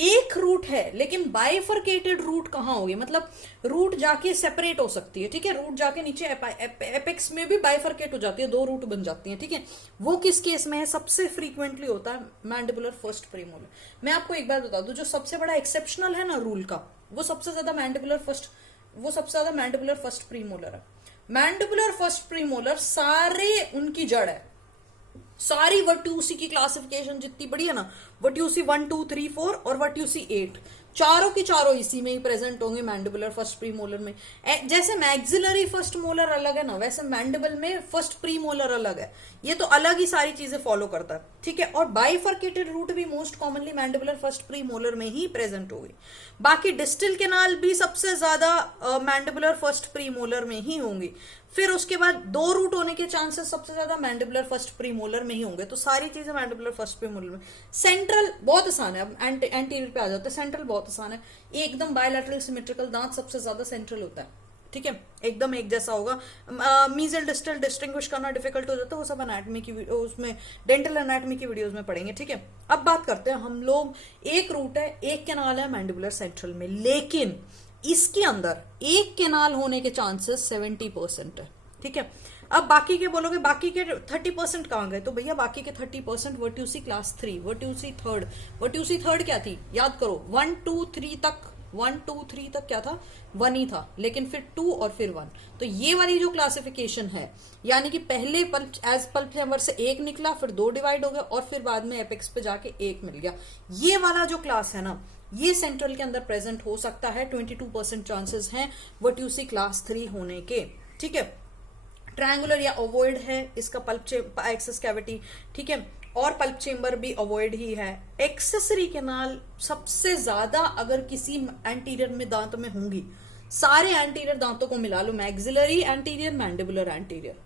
एक रूट है, लेकिन बाइफरकेटेड रूट कहां होगी, मतलब रूट जाके सेपरेट हो सकती है, ठीक है, रूट जाके नीचे एपेक्स में भी बाइफरकेट हो जाती है, दो रूट बन जाती हैं, ठीक है। वो किस केस में है, सबसे फ्रीक्वेंटली होता है मैंडिबुलर फर्स्ट प्रीमोलर। मैं आपको एक बात बता दूं, जो सबसे बड़ा एक्सेप्शनल है ना रूल का, वो सबसे ज्यादा मैंडिबुलर फर्स्ट प्रीमोलर है। मैंडिबुलर फर्स्ट प्रीमोलर सारे उनकी जड़ है, सारी वर्ट्यूसी की क्लासिफिकेशन जितनी बड़ी है ना, वर्ट्यूसी 1 2 3 4 और वर्ट्यूसी 8, चारों की चारों इसी में ही प्रेजेंट होंगे मैंडिबुलर फर्स्ट प्रीमोलर में। जैसे मैक्सिलरी फर्स्ट मोलर अलग है ना, वैसे मैंडिबल में फर्स्ट प्रीमोलर अलग है। ये तो अलग ही सारी चीजें फॉलो करता है, ठीक है। और बाइफरकेटेड रूट भी most commonly mandibular first premolar में ही प्रेजेंट होगी। बाकी डिस्टल कैनाल भी सबसे ज्यादा मैंडिबुलर फर्स्ट प्रीमोलर में ही होंगी। फिर उसके बाद दो रूट होने के चांसेस सबसे ज्यादा मैंडिबुलर फर्स्ट प्रीमोलर में ही होंगे। तो सारी चीजें मैंडिबुलर फर्स्ट प्रीमोलर में। सेंट्रल बहुत आसान है, अब एंटीरियर पे आ जाते हैं। सेंट्रल बहुत आसान है, एकदम बायलैटरल सिमेट्रिकल दांत सबसे ज्यादा सेंट्रल होता है, ठीक है, एकदम एक जैसा होगा। मीजल डिस्टल डिस्टिंग्विश करना डिफिकल्ट हो जाता है, वो सब एनाटॉमी की उसमें डेंटल एनाटॉमी की वीडियोस में पढ़ेंगे, ठीक है। अब बात करते हैं हम लोग, एक रूट है एक कैनाल है मैंडिबुलर सेंट्रल में, लेकिन इसके अंदर एक कैनाल होने के चांसेस 70% है, ठीक है। अब बाकी के बोलोगे, बाकी के 30% कहां गए, तो भैया बाकी के 30% वर्ट्यूसी क्लास 3, वर्ट्यूसी थर्ड क्या थी, याद करो 1 2 3 तक, 1 2 3 तक क्या था, 1 ही था, लेकिन फिर 2 और फिर 1। तो ये वाली जो क्लासिफिकेशन है, यानी कि पहले पल्प चैम्बर से एक निकला, फिर 2 डिवाइड हो गया, और फिर बाद में एपेक्स पे जाके एक मिल गया। ये वाला जो क्लास है ना, ये सेंट्रल के अंदर प्रेजेंट हो सकता है। 22% चांसेस हैं वर्ट्यूसी क्लास 3 होने के, ठीक है। ट्रायंगुलर या ओवॉइड है इसका पल्प एक्सेस कैविटी, ठीक है, और पल्प चेम्बर भी ओवॉइड ही है। एक्सेसरी कैनाल सबसे ज्यादा अगर किसी एंटीरियर में दांत में होंगी, सारे एंटीरियर दांतों को मिला लो, maxillary anterior, mandibular anterior,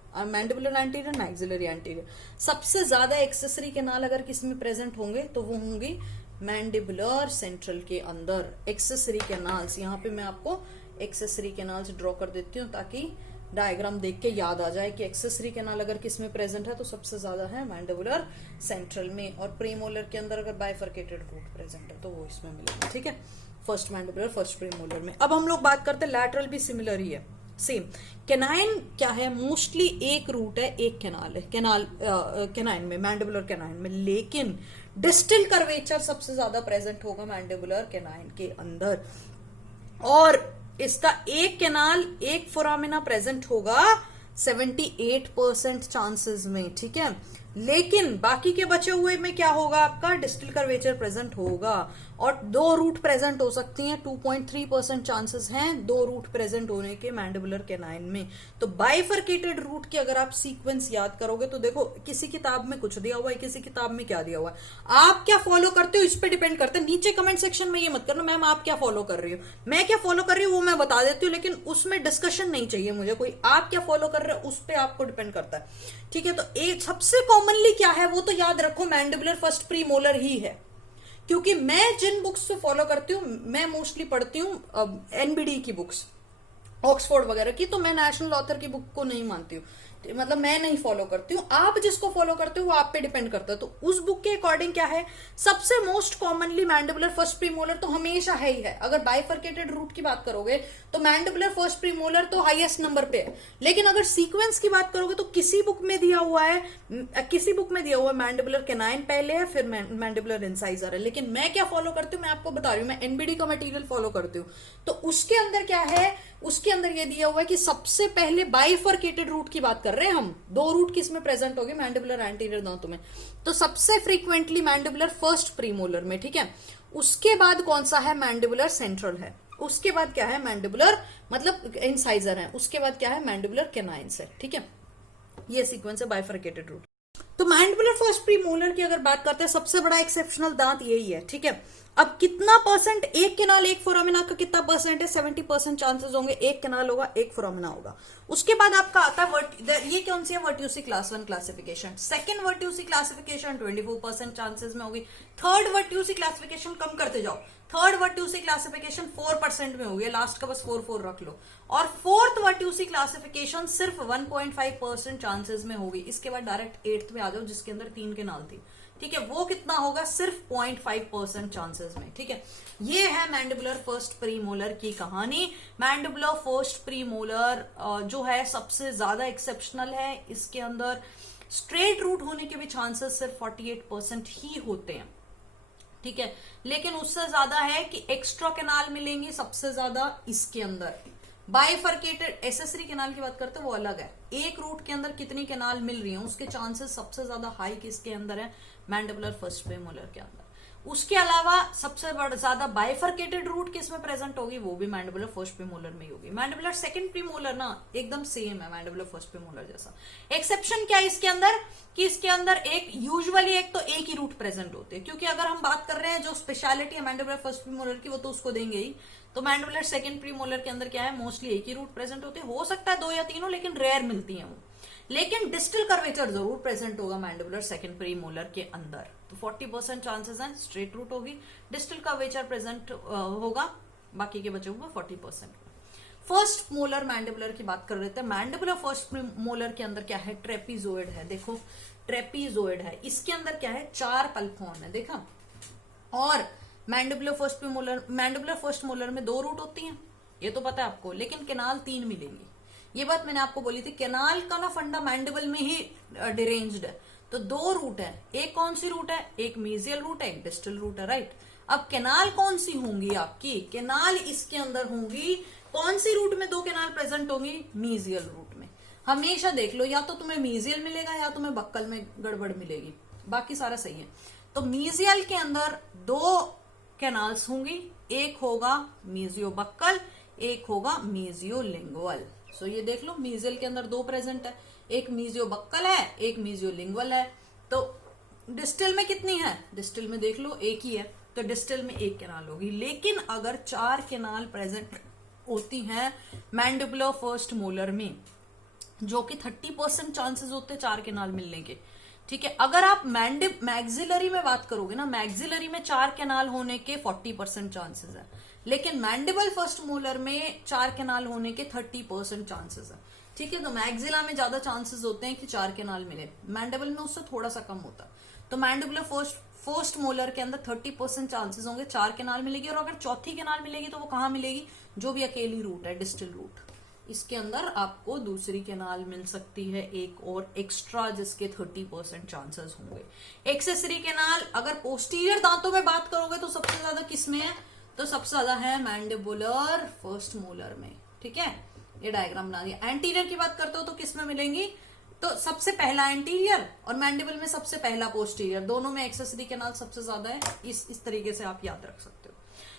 maxillary anterior, सबसे ज्यादा एक्सेसरी कैनाल अगर किसी में प्रेजेंट होंगे तो वो होंगी मैंडिबुलर सेंट्रल के अंदर। एक्सेसरी कैनाल्स, यहाँ पे मैं आपको एक्सेसरी कैनाल्स ड्रॉ कर देती हूँ ताकि डायग्राम देख के याद आ जाए कि एक्सेसरी कैनाल अगर किस में प्रेजेंट है तो सबसे ज्यादा है मैंडिबुलर सेंट्रल में, और प्रीमोलर के अंदर अगर बाइफरकेटेड रूट प्रेजेंट है तो वो इसमें मिलेगा, ठीक है, फर्स्ट मैंडिबुलर फर्स्ट प्रीमोलर में। अब हम लोग बात करते हैं लैटरल भी सिमिलर ही है, सेम। कैनाइन क्या है, मोस्टली एक रूट है एक कैनाल है, कैनाइन में, मैंडिबुलर कैनाइन में, लेकिन डिस्टल कर्वेचर सबसे ज्यादा प्रेजेंट होगा मैंडिबुलर कैनाइन के अंदर, और इसका एक कैनाल एक फोरामिना प्रेजेंट होगा 78% चांसेस में, ठीक है। लेकिन बाकी के बचे हुए में क्या होगा, आपका डिस्टल कर्वेचर प्रेजेंट होगा, और 2 रूट प्रेजेंट हो सकती हैं। 2.3% चांसेस हैं 2 रूट प्रेजेंट होने के मैंडिबुलर कैनाइन में। तो बाइफरकेटेड रूट की अगर आप सीक्वेंस याद करोगे तो देखो, किसी किताब में कुछ दिया हुआ है, किसी किताब में क्या दिया हुआ है, आप क्या फॉलो करते हो इस पे डिपेंड करते हैं। नीचे कमेंट सेक्शन में ये मत करना मैम आप क्या फॉलो कर रही हो, मैं क्या फॉलो कर रही हूँ वो मैं बता देती हूँ, लेकिन उसमें डिस्कशन नहीं चाहिए मुझे कोई, आप क्या फॉलो कर रहे हो उस पर आपको डिपेंड करता है, ठीक है। तो एक सबसे कॉमनली क्या है वो तो याद रखो, मैंडिबुलर फर्स्ट प्रीमोलर ही है, क्योंकि मैं जिन बुक्स को फॉलो करती हूँ, मैं मोस्टली पढ़ती हूँ एनबीडी की बुक्स, ऑक्सफोर्ड वगैरह की, तो मैं नेशनल ऑथर की बुक को नहीं मानती हूँ, मतलब मैं नहीं फॉलो करती हूँ। आप जिसको फॉलो करते हो वो आप पे डिपेंड करता है। तो उस बुक के अकॉर्डिंग क्या है, सबसे most commonly mandibular first premolar तो हमेशा है ही है। अगर बाइफरकेटेड रूट की बात करोगे तो मैंडिबुलर फर्स्ट प्रीमोलर तो हाईएस्ट नंबर पे है, लेकिन अगर सीक्वेंस की बात करोगे तो किसी बुक में दिया हुआ है मैंडिबुलर कैनाइन पहले है, फिर मैंडिबुलर इंसाइजर है। लेकिन मैं क्या फॉलो करती हूँ मैं आपको बता रही हूँ, मैं एनबीडी का मटेरियल फॉलो करती हूँ। तो उसके अंदर क्या है, उसके अंदर ये दिया हुआ है कि सबसे पहले बाइफरकेटेड रूट की बात कर रहे हैं हम, 2 रूट किस में प्रेजेंट होगी, मैंडिबुलर एंटीरियर दांतों में, तो सबसे फ्रीक्वेंटली मैंडिबुलर फर्स्ट प्रीमोलर में, ठीक है। उसके बाद कौन सा है, मैंडिबुलर सेंट्रल है। उसके बाद क्या है, मैंडिबुलर मतलब इंसाइजर है। उसके बाद क्या है, मैंडिबुलर कैनाइन्स है, ठीक है। ये सीक्वेंस है बाइफरकेटेड रूट। तो मैंडिबुलर फर्स्ट प्रीमोलर की अगर बात करते हैं, सबसे बड़ा एक्सेप्शनल दांत यही है, ठीक है। अब कितना परसेंट, एक केनाल एक फोरामिना का कितना परसेंट है, 70% चांसेस होंगे, एक केनाल होगा एक फोरामिना होगा। उसके बाद आपका आता है ये कौन सी है, Vertucci class 1 classification. Second Vertucci classification 24% chances में होगी। थर्ड वर्ट्यूसी क्लासिफिकेशन कम करते जाओ, थर्ड वर्ट्यूसी क्लासिफिकेशन 4% में होगी, लास्ट का बस 4 रख लो। और फोर्थ वर्ट्यूसी क्लासिफिकेशन सिर्फ 1.5% चांसेस में होगी। इसके बाद डायरेक्ट 8th में आ जाओ जिसके अंदर 3 केनाल थी, ठीक है, वो कितना होगा, सिर्फ 0.5% चांसेस में, ठीक है। ये है मैंडिबुलर फर्स्ट प्रीमोलर की कहानी। मैंडिबुलर फर्स्ट प्रीमोलर जो है सबसे ज्यादा एक्सेप्शनल है। इसके अंदर स्ट्रेट रूट होने के भी चांसेस सिर्फ 48% ही होते हैं, ठीक है। लेकिन उससे ज्यादा है कि एक्स्ट्रा केनाल मिलेंगी सबसे ज्यादा इसके अंदर। बाइफर्केटेड एसेसरी केनाल की बात करते हैं वो अलग है, एक रूट के अंदर कितनी केनाल मिल रही है उसके चांसेस सबसे ज्यादा हाई किसके अंदर है, मैंडिबुलर फर्स्ट प्रीमोलर के अंदर। उसके अलावा सबसे ज्यादा बाइफर्केटेड रूट किसमें प्रेजेंट होगी, वो भी मैंडिबुलर फर्स्ट प्रीमोलर में ही होगी। मैंडिबुलर सेकंड प्रीमोलर ना एकदम सेम है मैंडिबुलर फर्स्ट प्रीमोलर जैसा। एक्सेप्शन क्या है इसके अंदर, कि इसके अंदर एक यूजुअली एक तो एक ही रूट प्रेजेंट होते हैं, क्योंकि अगर हम बात कर रहे हैं जो स्पेशलिटी है मैंडिबुलर फर्स्ट प्रीमोलर की वो तो उसको देंगे ही। तो मैंडिबुलर सेकंड प्रीमोलर के अंदर क्या है, मोस्टली एक ही रूट प्रेजेंट होते हैं, हो सकता है 2 या 3 हो लेकिन रेयर मिलती है वो। लेकिन डिस्टल कर्वेचर जरूर प्रेजेंट होगा मैंडिबुलर सेकंड प्रीमोलर के अंदर। तो 40% चांसेस हैं स्ट्रेट रूट होगी, डिस्टल कर्वेचर प्रेजेंट होगा, बाकी के बचे हुए 40%। फर्स्ट मोलर मैंडिबुलर की बात कर रहे थे। मैंडिबुलर फर्स्ट मोलर के अंदर क्या है, ट्रेपीजोइड है, देखो ट्रेपीजोइड है। इसके अंदर क्या है, 4 पल्प हॉर्न है, देखा। और मैंडिबुलर फर्स्ट मोलर में 2 रूट होती हैं, ये तो पता है आपको, लेकिन केनाल 3 मिलेंगी। ये बात मैंने आपको बोली थी, केनाल का ना फंडा मैंडिबल में ही डिरेंज्ड है। तो 2 रूट है, एक कौन सी रूट है, एक मीजियल रूट है, एक डिस्टल रूट है, राइट। अब केनाल कौन सी होंगी आपकी, केनाल इसके अंदर होंगी, कौन सी रूट में 2 केनाल प्रेजेंट होंगी, मीजियल रूट में। हमेशा देख लो, या तो तुम्हें मीजियल मिलेगा या तुम्हें बक्कल में गड़बड़ मिलेगी, बाकी सारा सही है। तो मीजियल के अंदर 2 कैनाल्स होंगी, एक होगा मीजियो बक्कल, एक होगा मीजियो लिंगुअल। सो ये देख लो, मीजियल के अंदर 2 प्रेजेंट है, एक मीजियो बक्कल है, एक मीजियो लिंगुअल है। तो डिस्टल में कितनी है, डिस्टल में देख लो एक ही है, तो डिस्टल में 1 केनाल होगी। लेकिन अगर 4 केनाल प्रेजेंट होती हैं मैंडिबुलर फर्स्ट मोलर में, जो कि 30% चांसेस होते हैं 4 केनाल मिलने के, ठीक है। अगर आप मैक्सिलरी में बात करोगे ना, मैक्सिलरी में 4 केनाल होने के 40% चांसेस है, लेकिन मैंडिबल फर्स्ट मोलर में 4 केनाल होने के 30% चांसेस है, ठीक है। तो मैक्सिला में ज्यादा चांसेस होते हैं कि 4 केनाल मिले, मैंडिबल में उससे थोड़ा सा कम होता है। तो मैंडिबुलर फर्स्ट मोलर के अंदर 30% चांसेस होंगे 4 केनाल मिलेगी। और अगर चौथी केनाल मिलेगी तो वो कहाँ मिलेगी, जो भी अकेली रूट है, डिस्टल रूट, इसके अंदर आपको दूसरी केनाल मिल सकती है, एक और एक्स्ट्रा, जिसके 30% चांसेस होंगे। एक्सेसरी केनाल अगर पोस्टीरियर दांतों में बात करोगे तो सबसे ज्यादा किसमें है, तो सबसे ज्यादा है मैंडिबुलर फर्स्ट मोलर में, ठीक है। ये डायग्राम बना दिया। एंटीरियर की बात करते हो तो किसमें मिलेंगी, तो सबसे पहला एंटीरियर और मैंडिबल में सबसे पहला पोस्टीरियर, दोनों में एक्सेसरी केनाल सबसे ज्यादा है। इस तरीके से आप याद रख सकते हो।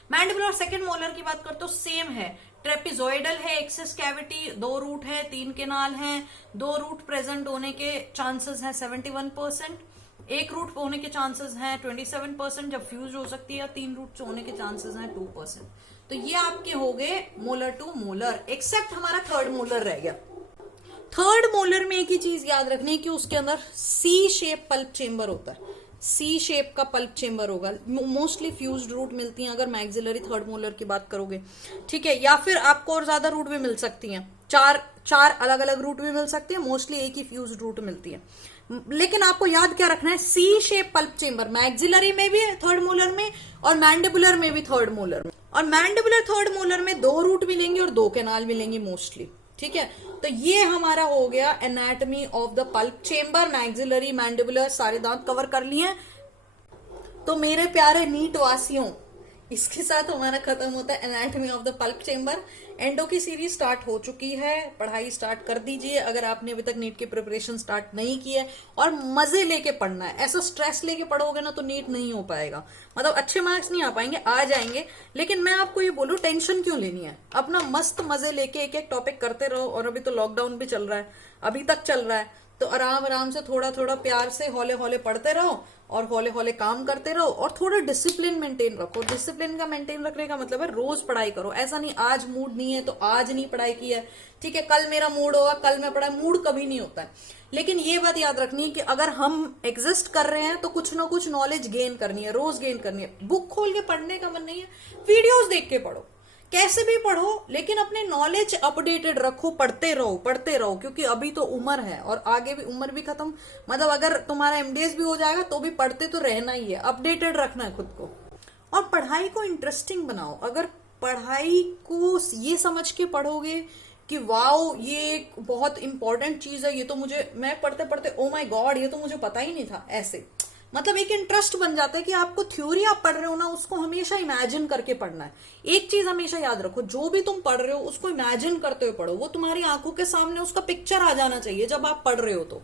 मैंडिबुलर सेकंड मोलर की बात करते हो, सेम है, ट्रेपिजोइडल है, एक्सेस कैविटी, 2 रूट है, 3 केनाल है, 2 रूट प्रेजेंट होने के चांसेस है 71%, 1 रूट होने के चांसेस हैं 27%, जब फ्यूज हो सकती है, 3 रूट होने के चांसेस हैं 2%। तो ये आपके हो गए मोलर टू मोलर, एक्सेप्ट हमारा थर्ड मोलर रह गया। थर्ड मोलर में एक ही चीज याद रखनी है कि उसके अंदर सी शेप पल्प चेंबर होता है, सी शेप का पल्प चेंबर होगा। मोस्टली फ्यूज्ड रूट मिलती हैं अगर मैक्सिलरी थर्ड मोलर की बात करोगे, ठीक है। या फिर आपको और ज्यादा रूट भी मिल सकती हैं, चार अलग अलग रूट भी मिल सकती है, मोस्टली एक ही फ्यूज्ड रूट मिलती है। लेकिन आपको याद क्या रखना है, सी शेप पल्प चेंबर मैक्सिलरी में भी थर्ड मोलर में और मैंडिबुलर में भी थर्ड मोलर में। और मैंडिबुलर थर्ड मोलर में 2 रूट मिलेंगे और 2 केनाल मिलेंगी मोस्टली, ठीक है। तो ये हमारा हो गया anatomy of the pulp chamber, maxillary, mandibular, सारे दांत कवर कर लिए। तो मेरे प्यारे नीट वासियों, इसके साथ हमारा खत्म होता है anatomy of the pulp chamber. Endo की सीरीज स्टार्ट हो चुकी है, पढ़ाई स्टार्ट कर दीजिए अगर आपने अभी तक नीट की प्रिपरेशन स्टार्ट नहीं की है, और मजे लेके पढ़ना है। ऐसा स्ट्रेस लेके पढ़ोगे ना तो नीट नहीं हो पाएगा, मतलब अच्छे मार्क्स नहीं आ पाएंगे, आ जाएंगे, लेकिन मैं आपको ये बोलूं टेंशन क्यों लेनी है, अपना मस्त मजे लेके एक एक टॉपिक करते रहो। और अभी तो लॉकडाउन भी चल रहा है, अभी तक चल रहा है, तो आराम आराम से थोड़ा थोड़ा प्यार से हौले हौले पढ़ते रहो और हौले हौले काम करते रहो और थोड़ा डिसिप्लिन मेंटेन रखो। डिसिप्लिन का मेंटेन रखने का मतलब है रोज पढ़ाई करो। ऐसा नहीं आज मूड नहीं है तो आज नहीं पढ़ाई की है, ठीक है, कल मेरा मूड होगा कल मैं पढ़ाई, मूड कभी नहीं होता है। लेकिन ये बात याद रखनी है कि अगर हम एग्जिस्ट कर रहे हैं तो कुछ ना कुछ नॉलेज गेन करनी है, रोज गेन करनी है। बुक खोल के पढ़ने का मन नहीं है, वीडियोस देख के पढ़ो, कैसे भी पढ़ो, लेकिन अपने नॉलेज अपडेटेड रखो, पढ़ते रहो, क्योंकि अभी तो उम्र है और आगे भी उम्र भी खत्म, मतलब अगर तुम्हारा एमडीएस भी हो जाएगा तो भी पढ़ते तो रहना ही है, अपडेटेड रखना है खुद को। और पढ़ाई को इंटरेस्टिंग बनाओ। अगर पढ़ाई को ये समझ के पढ़ोगे कि वाओ ये एक बहुत इंपॉर्टेंट चीज है, ये तो मुझे, मैं पढ़ते पढ़ते ओ माय गॉड ये तो मुझे पता ही नहीं था, ऐसे मतलब एक इंटरेस्ट बन जाता है कि आपको थ्योरी आप पढ़ रहे हो ना, उसको हमेशा इमेजिन करके पढ़ना है। एक चीज हमेशा याद रखो, जो भी तुम पढ़ रहे हो उसको इमेजिन करते हुए पढ़ो, वो तुम्हारी आंखों के सामने उसका पिक्चर आ जाना चाहिए जब आप पढ़ रहे हो तो।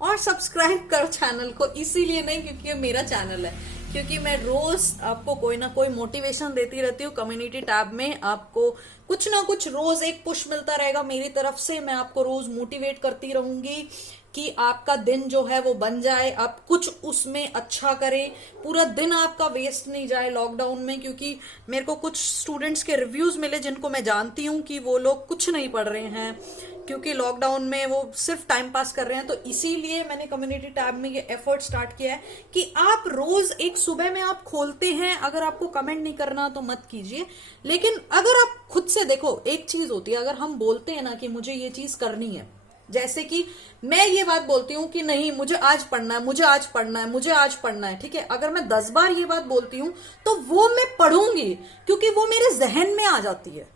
और सब्सक्राइब करो चैनल को, इसीलिए नहीं क्योंकि ये मेरा चैनल है, क्योंकि मैं रोज आपको कोई ना कोई मोटिवेशन देती रहती हूँ। कम्युनिटी टैब में आपको कुछ ना कुछ रोज एक पुश मिलता रहेगा मेरी तरफ से। मैं आपको रोज मोटिवेट करती रहूंगी कि आपका दिन जो है वो बन जाए, आप कुछ उसमें अच्छा करें, पूरा दिन आपका वेस्ट नहीं जाए लॉकडाउन में। क्योंकि मेरे को कुछ स्टूडेंट्स के रिव्यूज मिले जिनको मैं जानती हूँ कि वो लोग कुछ नहीं पढ़ रहे हैं क्योंकि लॉकडाउन में वो सिर्फ टाइम पास कर रहे हैं। तो इसीलिए मैंने कम्युनिटी टैब में ये एफर्ट स्टार्ट किया है कि आप रोज एक सुबह में आप खोलते हैं, अगर आपको कमेंट नहीं करना तो मत कीजिए, लेकिन अगर आप खुद से देखो, एक चीज होती है अगर हम बोलते हैं ना कि मुझे ये चीज करनी है, जैसे कि मैं ये बात बोलती हूँ कि नहीं मुझे आज पढ़ना है, मुझे आज पढ़ना है, मुझे आज पढ़ना है, ठीक है, अगर मैं 10 बार ये बात बोलती हूँ तो वो मैं पढ़ूंगी क्योंकि वो मेरे जहन में आ जाती है।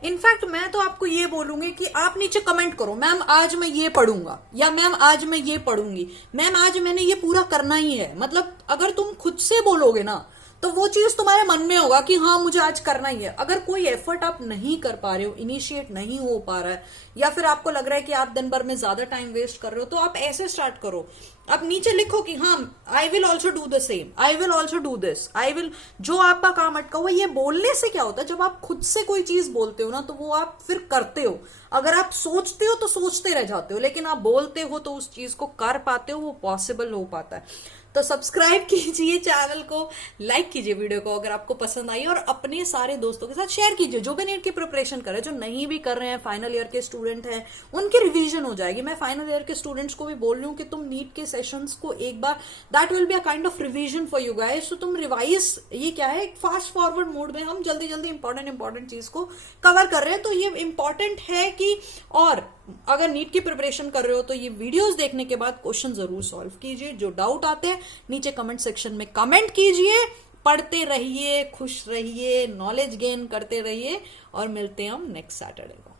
इनफैक्ट मैं तो आपको ये बोलूंगी कि आप नीचे कमेंट करो, मैम आज मैं ये पढ़ूंगा, या मैम आज मैं ये पढ़ूंगी, मैम आज मैंने ये पूरा करना ही है। मतलब अगर तुम खुद से बोलोगे ना तो वो चीज तुम्हारे मन में होगा कि हाँ मुझे आज करना ही है। अगर कोई एफर्ट आप नहीं कर पा रहे हो, इनिशिएट नहीं हो पा रहा है, या फिर आपको लग रहा है कि आप दिन भर में ज्यादा टाइम वेस्ट कर रहे हो, तो आप ऐसे स्टार्ट करो, आप नीचे लिखो कि हाँ I will also do the same, I will also do this, I will. जो आपका काम अटका हुआ, ये बोलने से क्या होता है, जब आप खुद से कोई चीज बोलते हो ना तो वो आप फिर करते हो। अगर आप सोचते हो तो सोचते रह जाते हो, लेकिन आप बोलते हो तो उस चीज को कर पाते हो, वो पॉसिबल हो पाता है। तो सब्सक्राइब कीजिए चैनल को, लाइक कीजिए वीडियो को अगर आपको पसंद आई, और अपने सारे दोस्तों के साथ शेयर कीजिए जो भी नीट की प्रिपरेशन कर रहे हैं, जो नहीं भी कर रहे हैं, फाइनल ईयर के स्टूडेंट हैं, उनकी रिवीजन हो जाएगी। मैं फाइनल ईयर के स्टूडेंट्स को भी बोल रही हूँ कि तुम नीट के सेशंस को एक बार, that will be a kind of revision for you guys. तो तुम रिवाइज, ये क्या है, एक फास्ट फॉरवर्ड मोड में हम जल्दी जल्दी इंपॉर्टेंट चीज को कवर कर रहे हैं, तो ये इंपॉर्टेंट है कि, और अगर नीट की प्रिपरेशन कर रहे हो तो ये वीडियोस देखने के बाद क्वेश्चन जरूर सॉल्व कीजिए। जो डाउट आते हैं नीचे कमेंट सेक्शन में कमेंट कीजिए, पढ़ते रहिए, खुश रहिए, नॉलेज गेन करते रहिए, और मिलते हैं हम नेक्स्ट सैटरडे को।